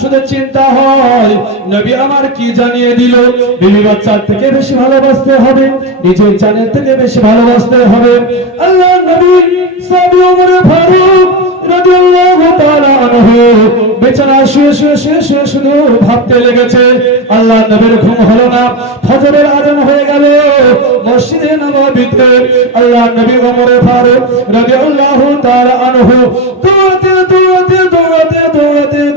শুধু চিন্তা হয় নবী আমার কি জানিয়ে দিল, বিবি বাচ্চার থেকে বেশি ভালোবাসতে হবে, নিজের জানের থেকে বেশি ভালোবাসতে হবে। আল্লাহ নবী সাহাবী ওমর ফারুক রাদিয়াল্লাহু তাআলা আনহু বিছানায় শুয়ে শুয়ে শুধু ভাবতে লেগেছে। আল্লাহ নবীর ঘুম হলো না, ফজরের আযান হয়ে গেল। মসজিদে নববীতে আল্লাহ নবী ওমর ফারুক রাদিয়াল্লাহু তাআলা আনহু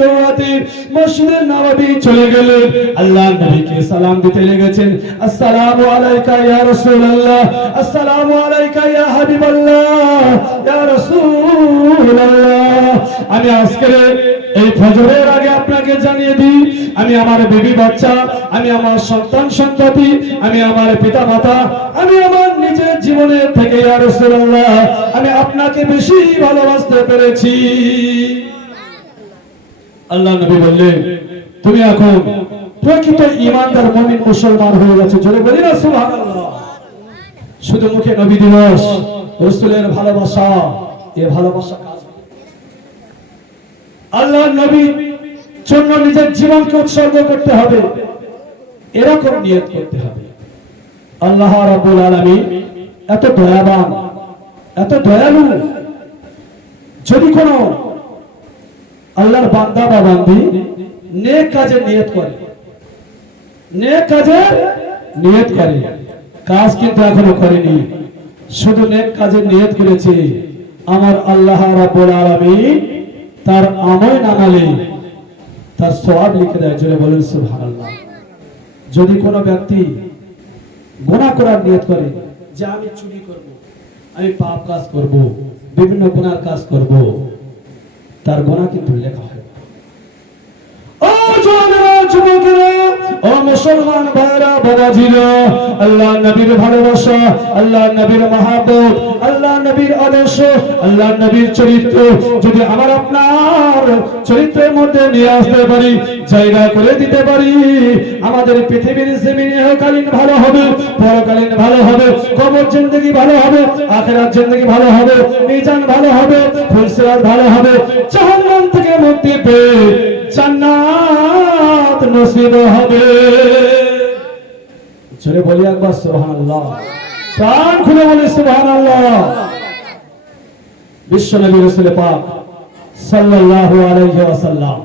দৌড়াতে মসজিদে নববী চলে গেলেন। আল্লাহ নবীকে সালাম দিতে লেগেছেন, আসসালামু আলাইকা ইয়া রাসূলুল্লাহ, আসসালামু আলাইকা ইয়া হাবিবাল্লাহ, ইয়া রাসূলুল্লাহ, আমি আজকে এই ফজরের আগে আপনাকে জানিয়ে দিই, আমি আমার বিবি বাচ্চা, আমি আমার সন্তান সন্ততি, আমি আমার পিতা মাতা, আমি আমার নিজের জীবনের থেকে ইয়া রাসূলুল্লাহ আমি আপনাকে বেশি ভালোবাসতে পেরেছি। আল্লাহ নবী বললেন, তুমি এখন প্রকৃত ঈমানদার মুমিন মুসলমান হয়ে গেছো। জোরে বলি না সুবহানাল্লাহ। শুধু মুখে নবী দিবস, রাসূলের ভালোবাসা, এই ভালোবাসা কাজ আল্লাহর নবীর জন্য নিজের জীবনকে উৎসর্গ করতে হবে, এরকম নিয়ত করতে হবে। আল্লাহ রাব্বুল আলামিন এত দয়াবান, এত দয়ালু। যদি কোনো আল্লাহর বান্দা বা বান্দি নেক কাজে নিয়ত করে, নেক কাজে নিয়ত করে, কাজ কিন্তু এখনো করেনি, শুধু নেক কাজে নিয়ত করেছে, আমার আল্লাহ রাব্বুল আলামিন তার আমল নামালে তার সওয়াব লিখে দেয়। জোরে বলেন সুবহানাল্লাহ। যদি কোনো ব্যক্তি গুনাহ করার নিয়ত করে যে আমি চুরি করব, আমি পাপ কাজ করব, বিভিন্ন গুনার কাজ করব, তার গুনাহ কিন্তু লেখা হয়। ও জওয়ানেরা, যুবকেরা, ও মুসলমান ভাইরা, বাবাজিরা, আল্লাহ নবীর ভালোবাসা, আল্লাহ নবীর মহব্বত, আল্লাহ নবীর আদর্শ, আল্লাহ নবীর চরিত্র যদি আমার আপনার চরিত্রের মধ্যে নিয়ে আসতে পারি, জায়গা করে দিতে পারি, আমাদের পৃথিবীর জমিনে ইহকালীন ভালো হবে, পরকালীন ভালো হবে, কবর জিন্দেগি ভালো হবে, আখিরাত জিন্দেগি ভালো হবে, মিজান ভালো হবে, ফুলসিরাত ভালো হবে, জাহান্নাম থেকে মুক্তি পেয়ে জান্নাত নসিব হবে। জোরে বলি একবার সুবহানাল্লাহ, প্রাণ খুলে বলি সুবহানাল্লাহ। বিশ্ব নবী রাসূল পাক সাল্লাল্লাহু আলাইহি ওয়াসাল্লাম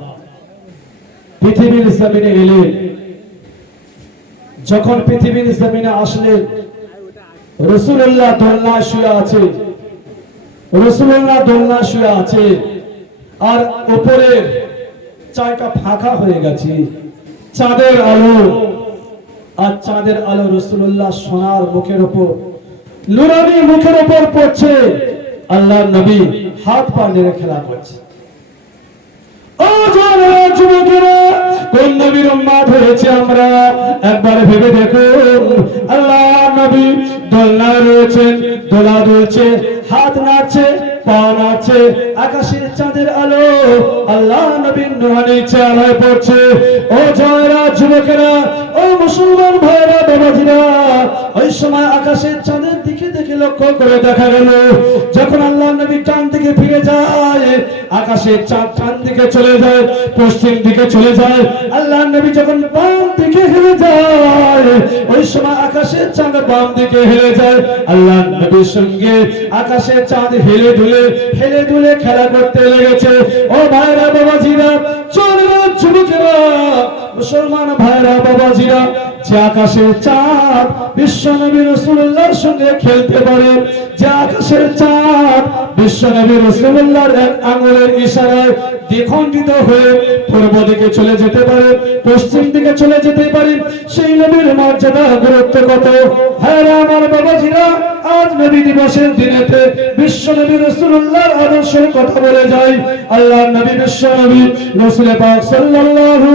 পৃথিবীর জমিনে এলেন। যখন পৃথিবীর জমিনে আসলেন, রাসূলুল্লাহ দোলনায় শুয়ে আছে, রাসূলুল্লাহ দোলনায় শুয়ে আছে, আর উপরের চারটা ফাঁকা হয়ে গেছে, চাঁদের আলো, আর চাঁদের আলো রাসূলুল্লাহ সোনার মুখের উপর, নুরানি মুখের উপর পড়ছে। আল্লাহর নবী হাত পা নেড়ে খেলা করছে। ও জওয়ানেরা, যুবকেরা, কোন নবীর উম্মত হয়েছে আমরা একবার ভেবে দেখুন। আল্লাহর নবী দোলনায় রয়েছেন, দোলা দুলছে, হাত নাড়ছে, পা নাড়ছে, আকাশের চাঁদের আলো আল্লাহ নবীর নুরানি চেহারায় পড়ছে। ও জওয়ানেরা, যুবকেরা, ও মুসলমান ভাইরা, বাবাজিরা, ওই সময় আকাশের চাঁদের দিকে দেখে লক্ষ্য করে দেখা গেল, যখন আল্লাহ নবী ডান দিকে ফিরে যায়, আকাশের চাঁদ ডান দিকে চলে যায়, পশ্চিম দিকে চলে যায়। আল্লাহ নবী যখন বাম দিকে হেলে যায়, ওই সময় আকাশের চাঁদ বাম দিকে হেলে যায়। আল্লাহ নবীর সঙ্গে আকাশের চাঁদ হেলে দুলে খেলা করতে লেগেছে। ও ভাইরা, বাবাজিরা, চোরেরা, যুবকেরা, মুসলমান ভাইরা, বাবাজিরা, যে আকাশের চাঁদ বিশ্ব নবী রাসূলুল্লাহর সঙ্গে খেলতে পারে, যে আকাশের চাঁদ বিশ্ব নবী রাসূলুল্লাহর এক আঙ্গুলের ইশারায় দ্বিখণ্ডিত হয়ে পূর্ব দিকে চলে যেতে পারে, পশ্চিম দিকে চলে যেতে পারে, সেই নবীর মর্যাদা গুরুত্ব কত। হ্যাঁ আমার বাবাজিরা, আজ নবী দিবসের দিনেতে বিশ্ব নবী রাসূলুল্লাহর আদর্শের কথা বলে যাই। আল্লাহর নবী বিশ্ব নবী রাসূল পাক সাল্লাল্লাহু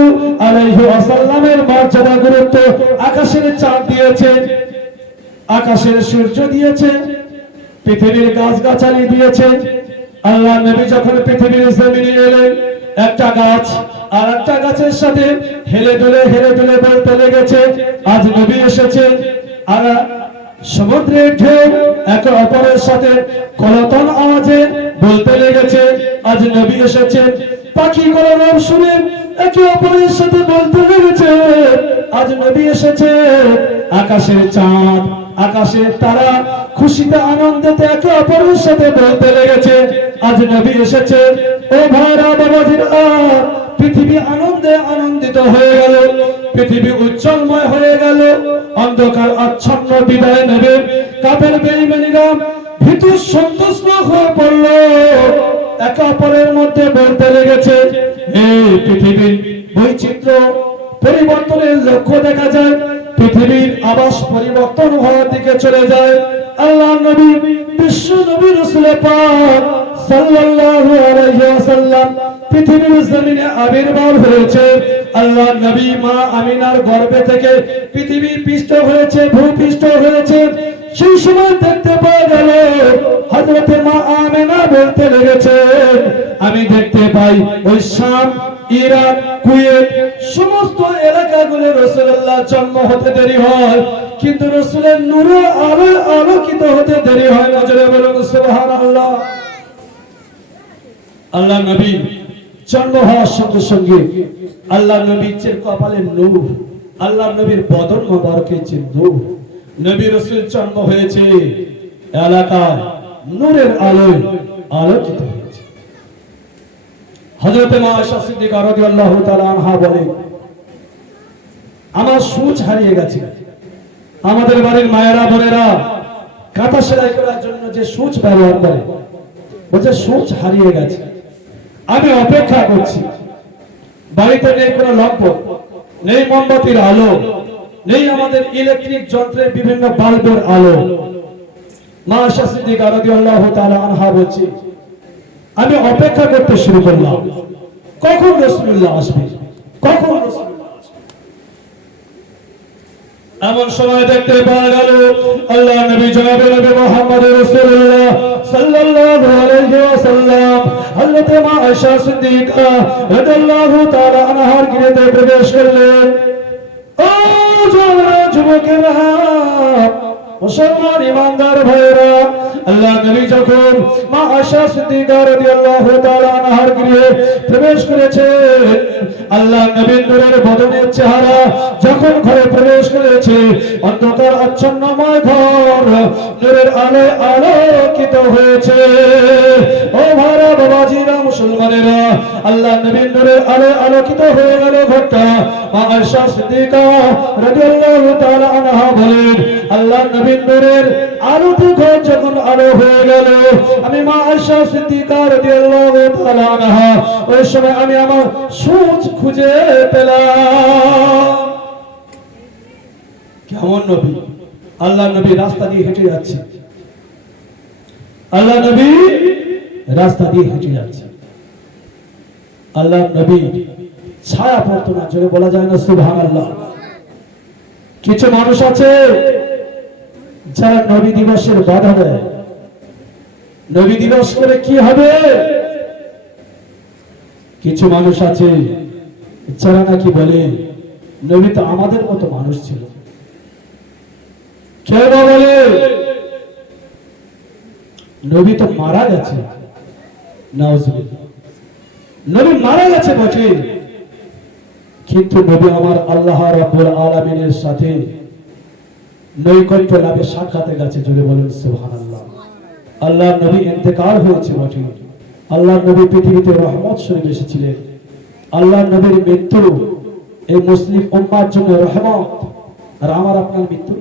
আলাইহি ওয়াসাল্লামের মর্যাদা গুরুত্ব আকাশের চাঁদ দিয়েছে, আকাশের সূর্য দিয়েছে, পৃথিবীর গাছগাছালি দিয়েছে। আল্লাহ নবী যখন পৃথিবীর জমিনে এলেন, একটা গাছ আর একটা গাছের সাথে হেলে দুলে বলতে লেগেছে, আজ নবী এসেছে। আর সমুদ্রের ঢেউ একে অপরের সাথে কলতান আওয়াজে বলতে লেগেছে, আজ নবী এসেছে। পাখি কলরব শুনে একে অপরের সাথে বলতে লেগেছে, আজ নবী এসেছে। আকাশের চাঁদ, আকাশের তারা খুশিতে আনন্দেতে একে অপরের সাথে বলতে লেগেছে, আজ নবী এসেছে। ও ভাইরা, বাবাজিরা, পৃথিবী আনন্দে আনন্দিত হয়ে গেল, পৃথিবী উজ্জ্বলময় হয়ে গেল। অন্ধকার আচ্ছন্ন বিদায় নেবে, কাফের বেঈমানেরা ভীতু সন্ত্রস্ত হয়ে পড়ল, একে অপরের মধ্যে বলতে লেগেছে, এই পৃথিবীর বৈচিত্র্য পরিবর্তনের লক্ষ্য দেখা যায়, পৃথিবীর আবাস পরিবর্তন হওয়ার দিকে চলে যায়। আল্লাহ নবী বিশ্ব নবী রাসূল পাক সাল্লাল্লাহু আলাইহি ওয়াসাল্লাম পৃথিবীর জমিনে আবির্ভাব হয়েছে। আল্লাহ নবী মা আমিনার গর্ভে থেকে পৃথিবী পৃষ্ঠ হয়েছে, ভূপৃষ্ঠ হয়েছে। সেই সময় দেখতে পাওয়া গেল হযরত মা আমিনা বলতে লেগেছেন, আমি দেখতে পাই ওই শাম, ইরাক, কুয়েত সমস্ত এলাকাগুলো রাসূলুল্লাহ জন্ম হতে দেরি হয়, কিন্তু রাসূলের নূরে আলোকিত হতে দেরি হয় না। জোরে বলুন সুবহানাল্লাহ। আল্লাহ নবী জন্ম হওয়ার সঙ্গে সঙ্গে আল্লাহ নবীর যে কপালে নূর, আল্লাহ নবীর বদন মোবারকের যে নূর, নবী রাসূল জন্ম হয়েছে এলাকায় নূরের আলোয় আলোকিত হয়েছে। হযরত মা আয়েশা সিদ্দিকা রাদিয়াল্লাহু তাআলা আনহা বলেন, আমার সূচ হারিয়ে গেছে। আমাদের বাড়ির মায়েরা বোনেরা কাঁথা সেলাই করার জন্য যে সূচ ব্যবহার করে, বলছে সূচ হারিয়ে গেছে। আমি অপেক্ষা করছি, বাড়িতে নেই কোনো লম্ব, নেই মোমবাতির আলো, নেই আমাদের ইলেকট্রিক যন্ত্রের বিভিন্ন বাল্বের আলো। মা আয়েশা সিদ্দিকা রাদিয়াল্লাহু তাআলা আনহা বলছে, আমি অপেক্ষা করতে শুরু করলাম, কখন রাসূলুল্লাহ আসবে, কখন রাসূলুল্লাহ আসবে। এমন সময় দেখতে পাওয়া গেল আল্লাহ নবী জনাবে নবী মুহাম্মদ রাসূলুল্লাহ সাল্লাল্লাহু আলাইহি ওয়াসাল্লাম হযরত মা আয়েশা সিদ্দিকা রাদিয়াল্লাহু তাআলা আনহার গৃহে প্রবেশ করলেন। ও যুবকেরা, মুসলমান ইমানদার ভাইরা, আল্লাহ নবী যখন মা আয়েশা সিদ্দিকা রাদিয়াল্লাহু তাআলা আনহার গৃহে প্রবেশ করেছেন, আল্লাহ নবীর নূরের বদনের চেহারা যখন ঘরে প্রবেশ করেছে, অন্ধকার আচ্ছন্নময় ঘর নূরের আলোয় আলোকিত হয়েছে। ও ভাইরা, বাবাজিরা, মুসলমানেরা, আল্লাহ নবীর নূরের আলোয় আলোকিত হয়ে গেল ঘরটা। মা আয়েশা সিদ্দিকা রাদিয়াল্লাহু তাআলা আনহা বলেন, আল্লাহ নবীর নূরের আলোতে ঘর যখন আলো হয়ে গেল, আমি মা আয়েশা সিদ্দিকা রাদিয়াল্লাহু তাআলা আনহা ওই সময় আমি আমার সূচ খুঁজে পেলাম। কেমন নবী! আল্লাহ নবী রাস্তা দিয়ে হেঁটে যাচ্ছে, আল্লাহ নবী রাস্তা দিয়ে হেঁটে যাচ্ছে, আল্লাহ নবী ছায়া পড়তো না, জোরে বলা যায় না সুবহানাল্লাহ। কিছু মানুষ আছে যারা নবী দিবসের বাধা দেয়। নবী দিবস করে কি হবে? কিছু মানুষ আছে যারা নাকি বলে নবী তো আমাদের মতো মানুষ ছিল। কেউ বলে নবী তো মারা গেছে, নাউজুবিল্লাহ। নবী মারা গেছে বটে, কিন্তু নবী আমার আল্লাহ রাব্বুল আলামিনের সাথে নৈকট্য লাভে সাক্ষাতে গেছে, জোরে বলুন সুবহানাল্লাহ। আল্লাহ নবী ইন্তেকাল হয়েছে বটে, আল্লাহ নবী পৃথিবীতে রহমত স্বরূপ এসেছিলেন। আল্লাহ নবীর মৃত্যু এই মুসলিম উম্মার জন্য রহমত, আর আমার আপনার মৃত্যু।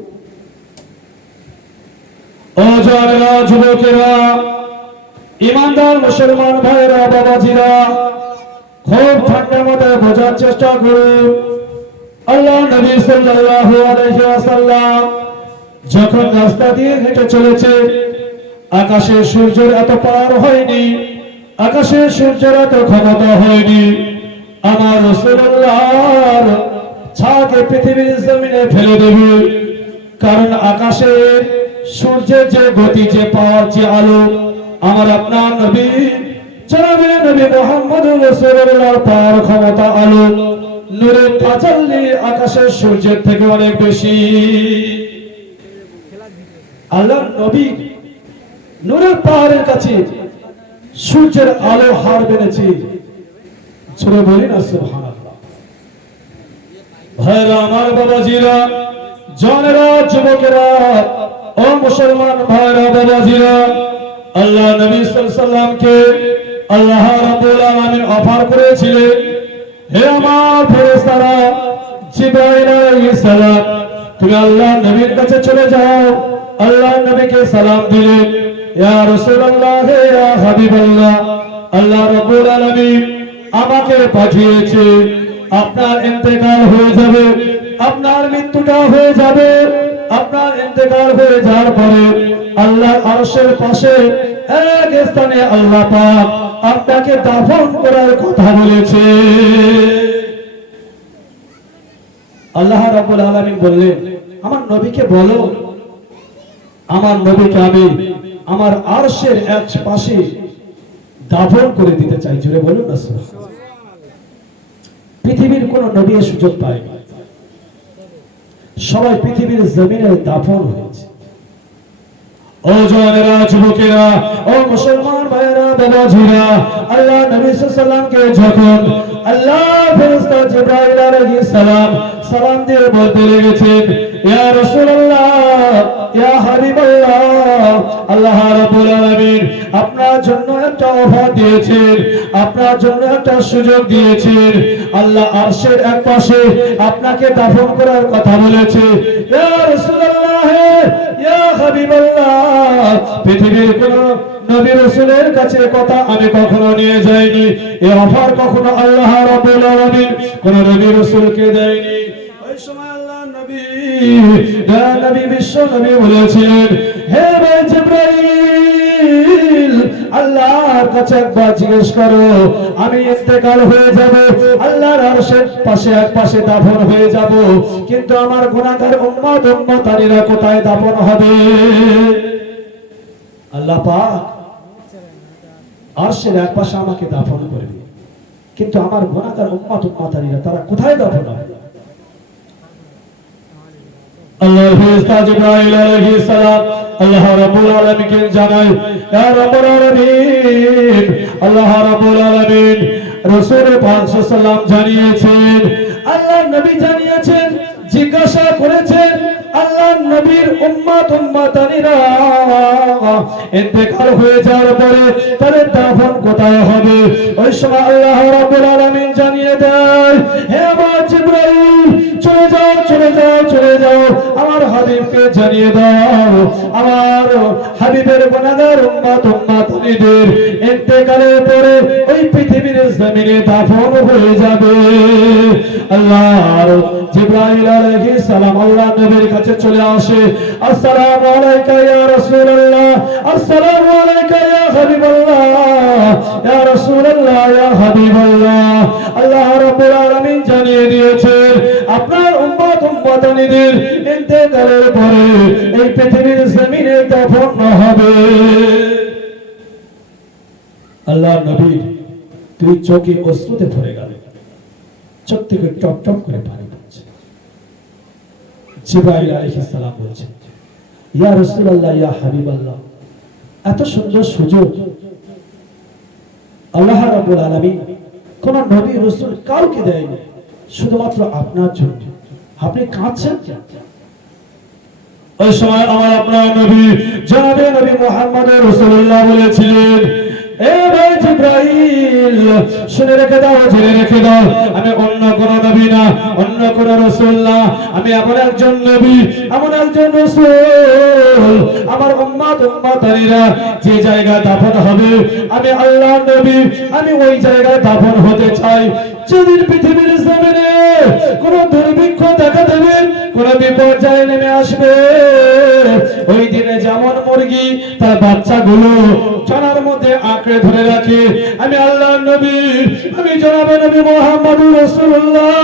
ও জওয়ানেরা, যুবকেরা, ইমানদার মুসলমান ভাইরা, বাবাজিরা, খুব ঠান্ডা মাথায় বোঝার চেষ্টা করুন। আল্লাহ নবী সাল্লাল্লাহু আলাইহি ওয়াসাল্লাম যখন রাস্তা দিয়ে হেঁটে চলেছে, আকাশে সূর্যের এত পার হয়নি, আকাশে সূর্যের এত ক্ষমতা হয়নি আমার রাসূলুল্লাহর ছাকে পৃথিবীর জমিনে ফেলে দেবে। কারণ আকাশে সূর্যের যে গতি, যে পাওয়ার, যে আলো, আমার আপনার নবী জনাবে নবী মুহাম্মদ রাসূলুল্লাহর পাওয়ার, ক্ষমতা, আলো, নূরের তাজাল্লি আকাশের সূর্যের থেকে অনেক বেশি। আল্লাহ নবী নূরের পাহাড়ের কাছে সূর্যের আলো হার বেড়েছে, ছোট বলি না সুবহানাল্লাহ। ভাইরা আমার, বাবাজিরা, জনেরা, যুবকেরা, ও মুসলমান ভাইরা, বাবাজিরা, আল্লাহ নবী সাল্লাল্লাহু আলাইহি ওয়াসাল্লামকে আল্লাহ রাব্বুল আলামিন অফার করেছিলেন, হে আমার ফেরেশতারা, জিবরাইল আলাইহিস সালাম, তুমি আল্লাহ নবীর কাছে চলে যাও। আল্লাহ নবীকে সালাম দিলেন, ইয়া রাসূলুল্লাহ, ইয়া হাবিবাল্লাহ, আল্লাহ রাব্বুল আলামিন আমাকে পাঠিয়েছে, আপনার ইন্তেকাল হয়ে যাবে, আপনার মৃত্যুটা হয়ে যাবে। আপনার ইন্তেকাল হয়ে যাওয়ার পরে আল্লাহর আরশের পাশে এক স্থানে আল্লাহ পাক আপনাকে দাফন করার কথা বলেছে। আল্লাহ রাব্বুল আলামিন বললেন, আমার নবীকে বলো, আমার নবীকে আমি আমার আরশের এক পাশে দাফন করে দিতে চাই। জোরে বলুন না সুবহানাল্লাহ। পৃথিবীর কোন নবী এই সুযোগ পায়নি, সবাই পৃথিবীর জমিনে দাফন হয়েছে। ও জওয়ানেরা, যুবকেরা, ও মুসলমান ভাইরা, বাবাজিরা, আল্লাহ নবী সাল্লাল্লাহু আলাইহি যখন আল্লাহ ফেরেশতা জিবরাইল আলাইহিস সালাম সালাম দিয়ে বলতে লেগেছেন, ইয়া রাসূলুল্লাহ, ইয়া হাবিবাল্লাহ, আল্লাহ রাব্বুল আলামিন আপনার জন্য একটা অফার দিয়েছেন, আপনার জন্য একটা সুযোগ দিয়েছেন। আল্লাহ আরশের একপাশে আপনাকে দাফন করার কথা বলেছে। ইয়া রাসূলুল্লাহ, ইয়া হাবিবাল্লাহ, পৃথিবীর কোন নবী রাসূলের কাছে কথা আমি কখনো নিয়ে যাইনি। এই অফার কখনো আল্লাহ রাব্বুল আলামিন কোন নবী রাসূলকে দেয়নি। ওই সময় আল্লাহ নবী বিশ্ব নবী বলেছিলেন, হে ভাই জিবরাইল, আল্লাহর কাছে একবার জিজ্ঞেস করো, আমি ইন্তেকাল হয়ে যাব, আল্লাহর আরশের পাশে এক পাশে দাফন হয়ে যাব, কিন্তু আমার গুনাহগার উম্মতানিরা কোথায় দাফন হবে? আল্লাহ পাক আরশের এক পাশে আমাকে দাফন করবে, কিন্তু আমার গুনাহগার উম্মতানিরা তারা কোথায় দাফন হবে? আল্লাহ ফেরেশতা জিবরাইল আলাইহিস সালাম আল্লাহ রাব্বুল আলামিনকে জানায়, ইয়া রাব্বুল আলামিন, আল্লাহ রাব্বুল আলামিন রাসূল পাক সাল্লাল্লাহু আলাইহি ওয়াসাল্লাম জানিয়েছেন, আল্লাহ নবী জানিয়েছেন, জিজ্ঞাসা করেছেন, আল্লাহ নবীর উম্মতানিরা ইন্তেকাল হয়ে যাওয়ার পরে তাদের দাফন কোথায় হবে? ওই সময় আল্লাহ রাব্বুল আলামিন জানিয়ে দেয়, হে আমার জিবরাইল, চলে যাও, চলে যাও, চলে যাও, আমার হাবিবকে জানিয়ে দাও, আমার হাবিবের গুনাহগার উম্মতানিদের ইন্তেকালের পরে ওই পৃথিবীর জমিনে দাফন হয়ে যাবে। আল্লাহ জিবরাইল আলাইহিস সালাম আল্লাহ নবীর কাছে চলে আসে, আসসালামু আলাইকা ইয়া রাসূলুল্লাহ, আসসালামু আলাইকা ইয়া হাবিবাল্লাহ, ইয়া রাসূলুল্লাহ, ইয়া হাবিবাল্লাহ। আল্লাহ রাব্বুল আলামিন জানিয়ে দিয়েছেন, আপনার উম্মতানিদের ইন্তেকালের পরে এই পৃথিবীর জমিনে দাফন হবে। আল্লাহ নবী তুই চোখে অশ্রুতে ভরে গেল, চোখ থেকে টপ টপ করে পানি পড়ছে। জিবরাইল আলাইহিস সালাম বলছেন, ইয়া রাসূলুল্লাহ, ইয়া হাবিবাল্লাহ, এত সুন্দর সুযোগ আল্লাহ রাব্বুল আলামিন কোন নবী রাসূল কাউকে দেয়নি, শুধুমাত্র আপনার জন্য। আপনি কাঁদছেন কেন? ওই সময় আমার আপনার নবী জনাবে নবী মুহাম্মদ রাসূলুল্লাহ বলেছিলেন, এ ভাই জিবরাইল, শুনে রেখে দাও, জেনে রেখে দাও, আমি অন্য কোন নবী না, অন্য কোন রাসূল না, আমি এমন একজন নবী, এমন একজন রাসূল, আমার উম্মতানিরা যে জায়গায় দাফন হবে, আমি আল্লাহ নবী, আমি ওই জায়গায় দাফন হতে চাই। যেদিন পৃথিবীর জমিনে কোন দুর্ভিক্ষ দেখা দেবে, কোন বিপর্যয় নেমে আসবে, ওই দিনে যেমন মুরগি তার বাচ্চাগুলো ছানার মধ্যে আঁকড়ে ধরে রাখে, আমি আল্লাহ নবী, আমি জনাবে নবী মুহাম্মদ রাসূলুল্লাহ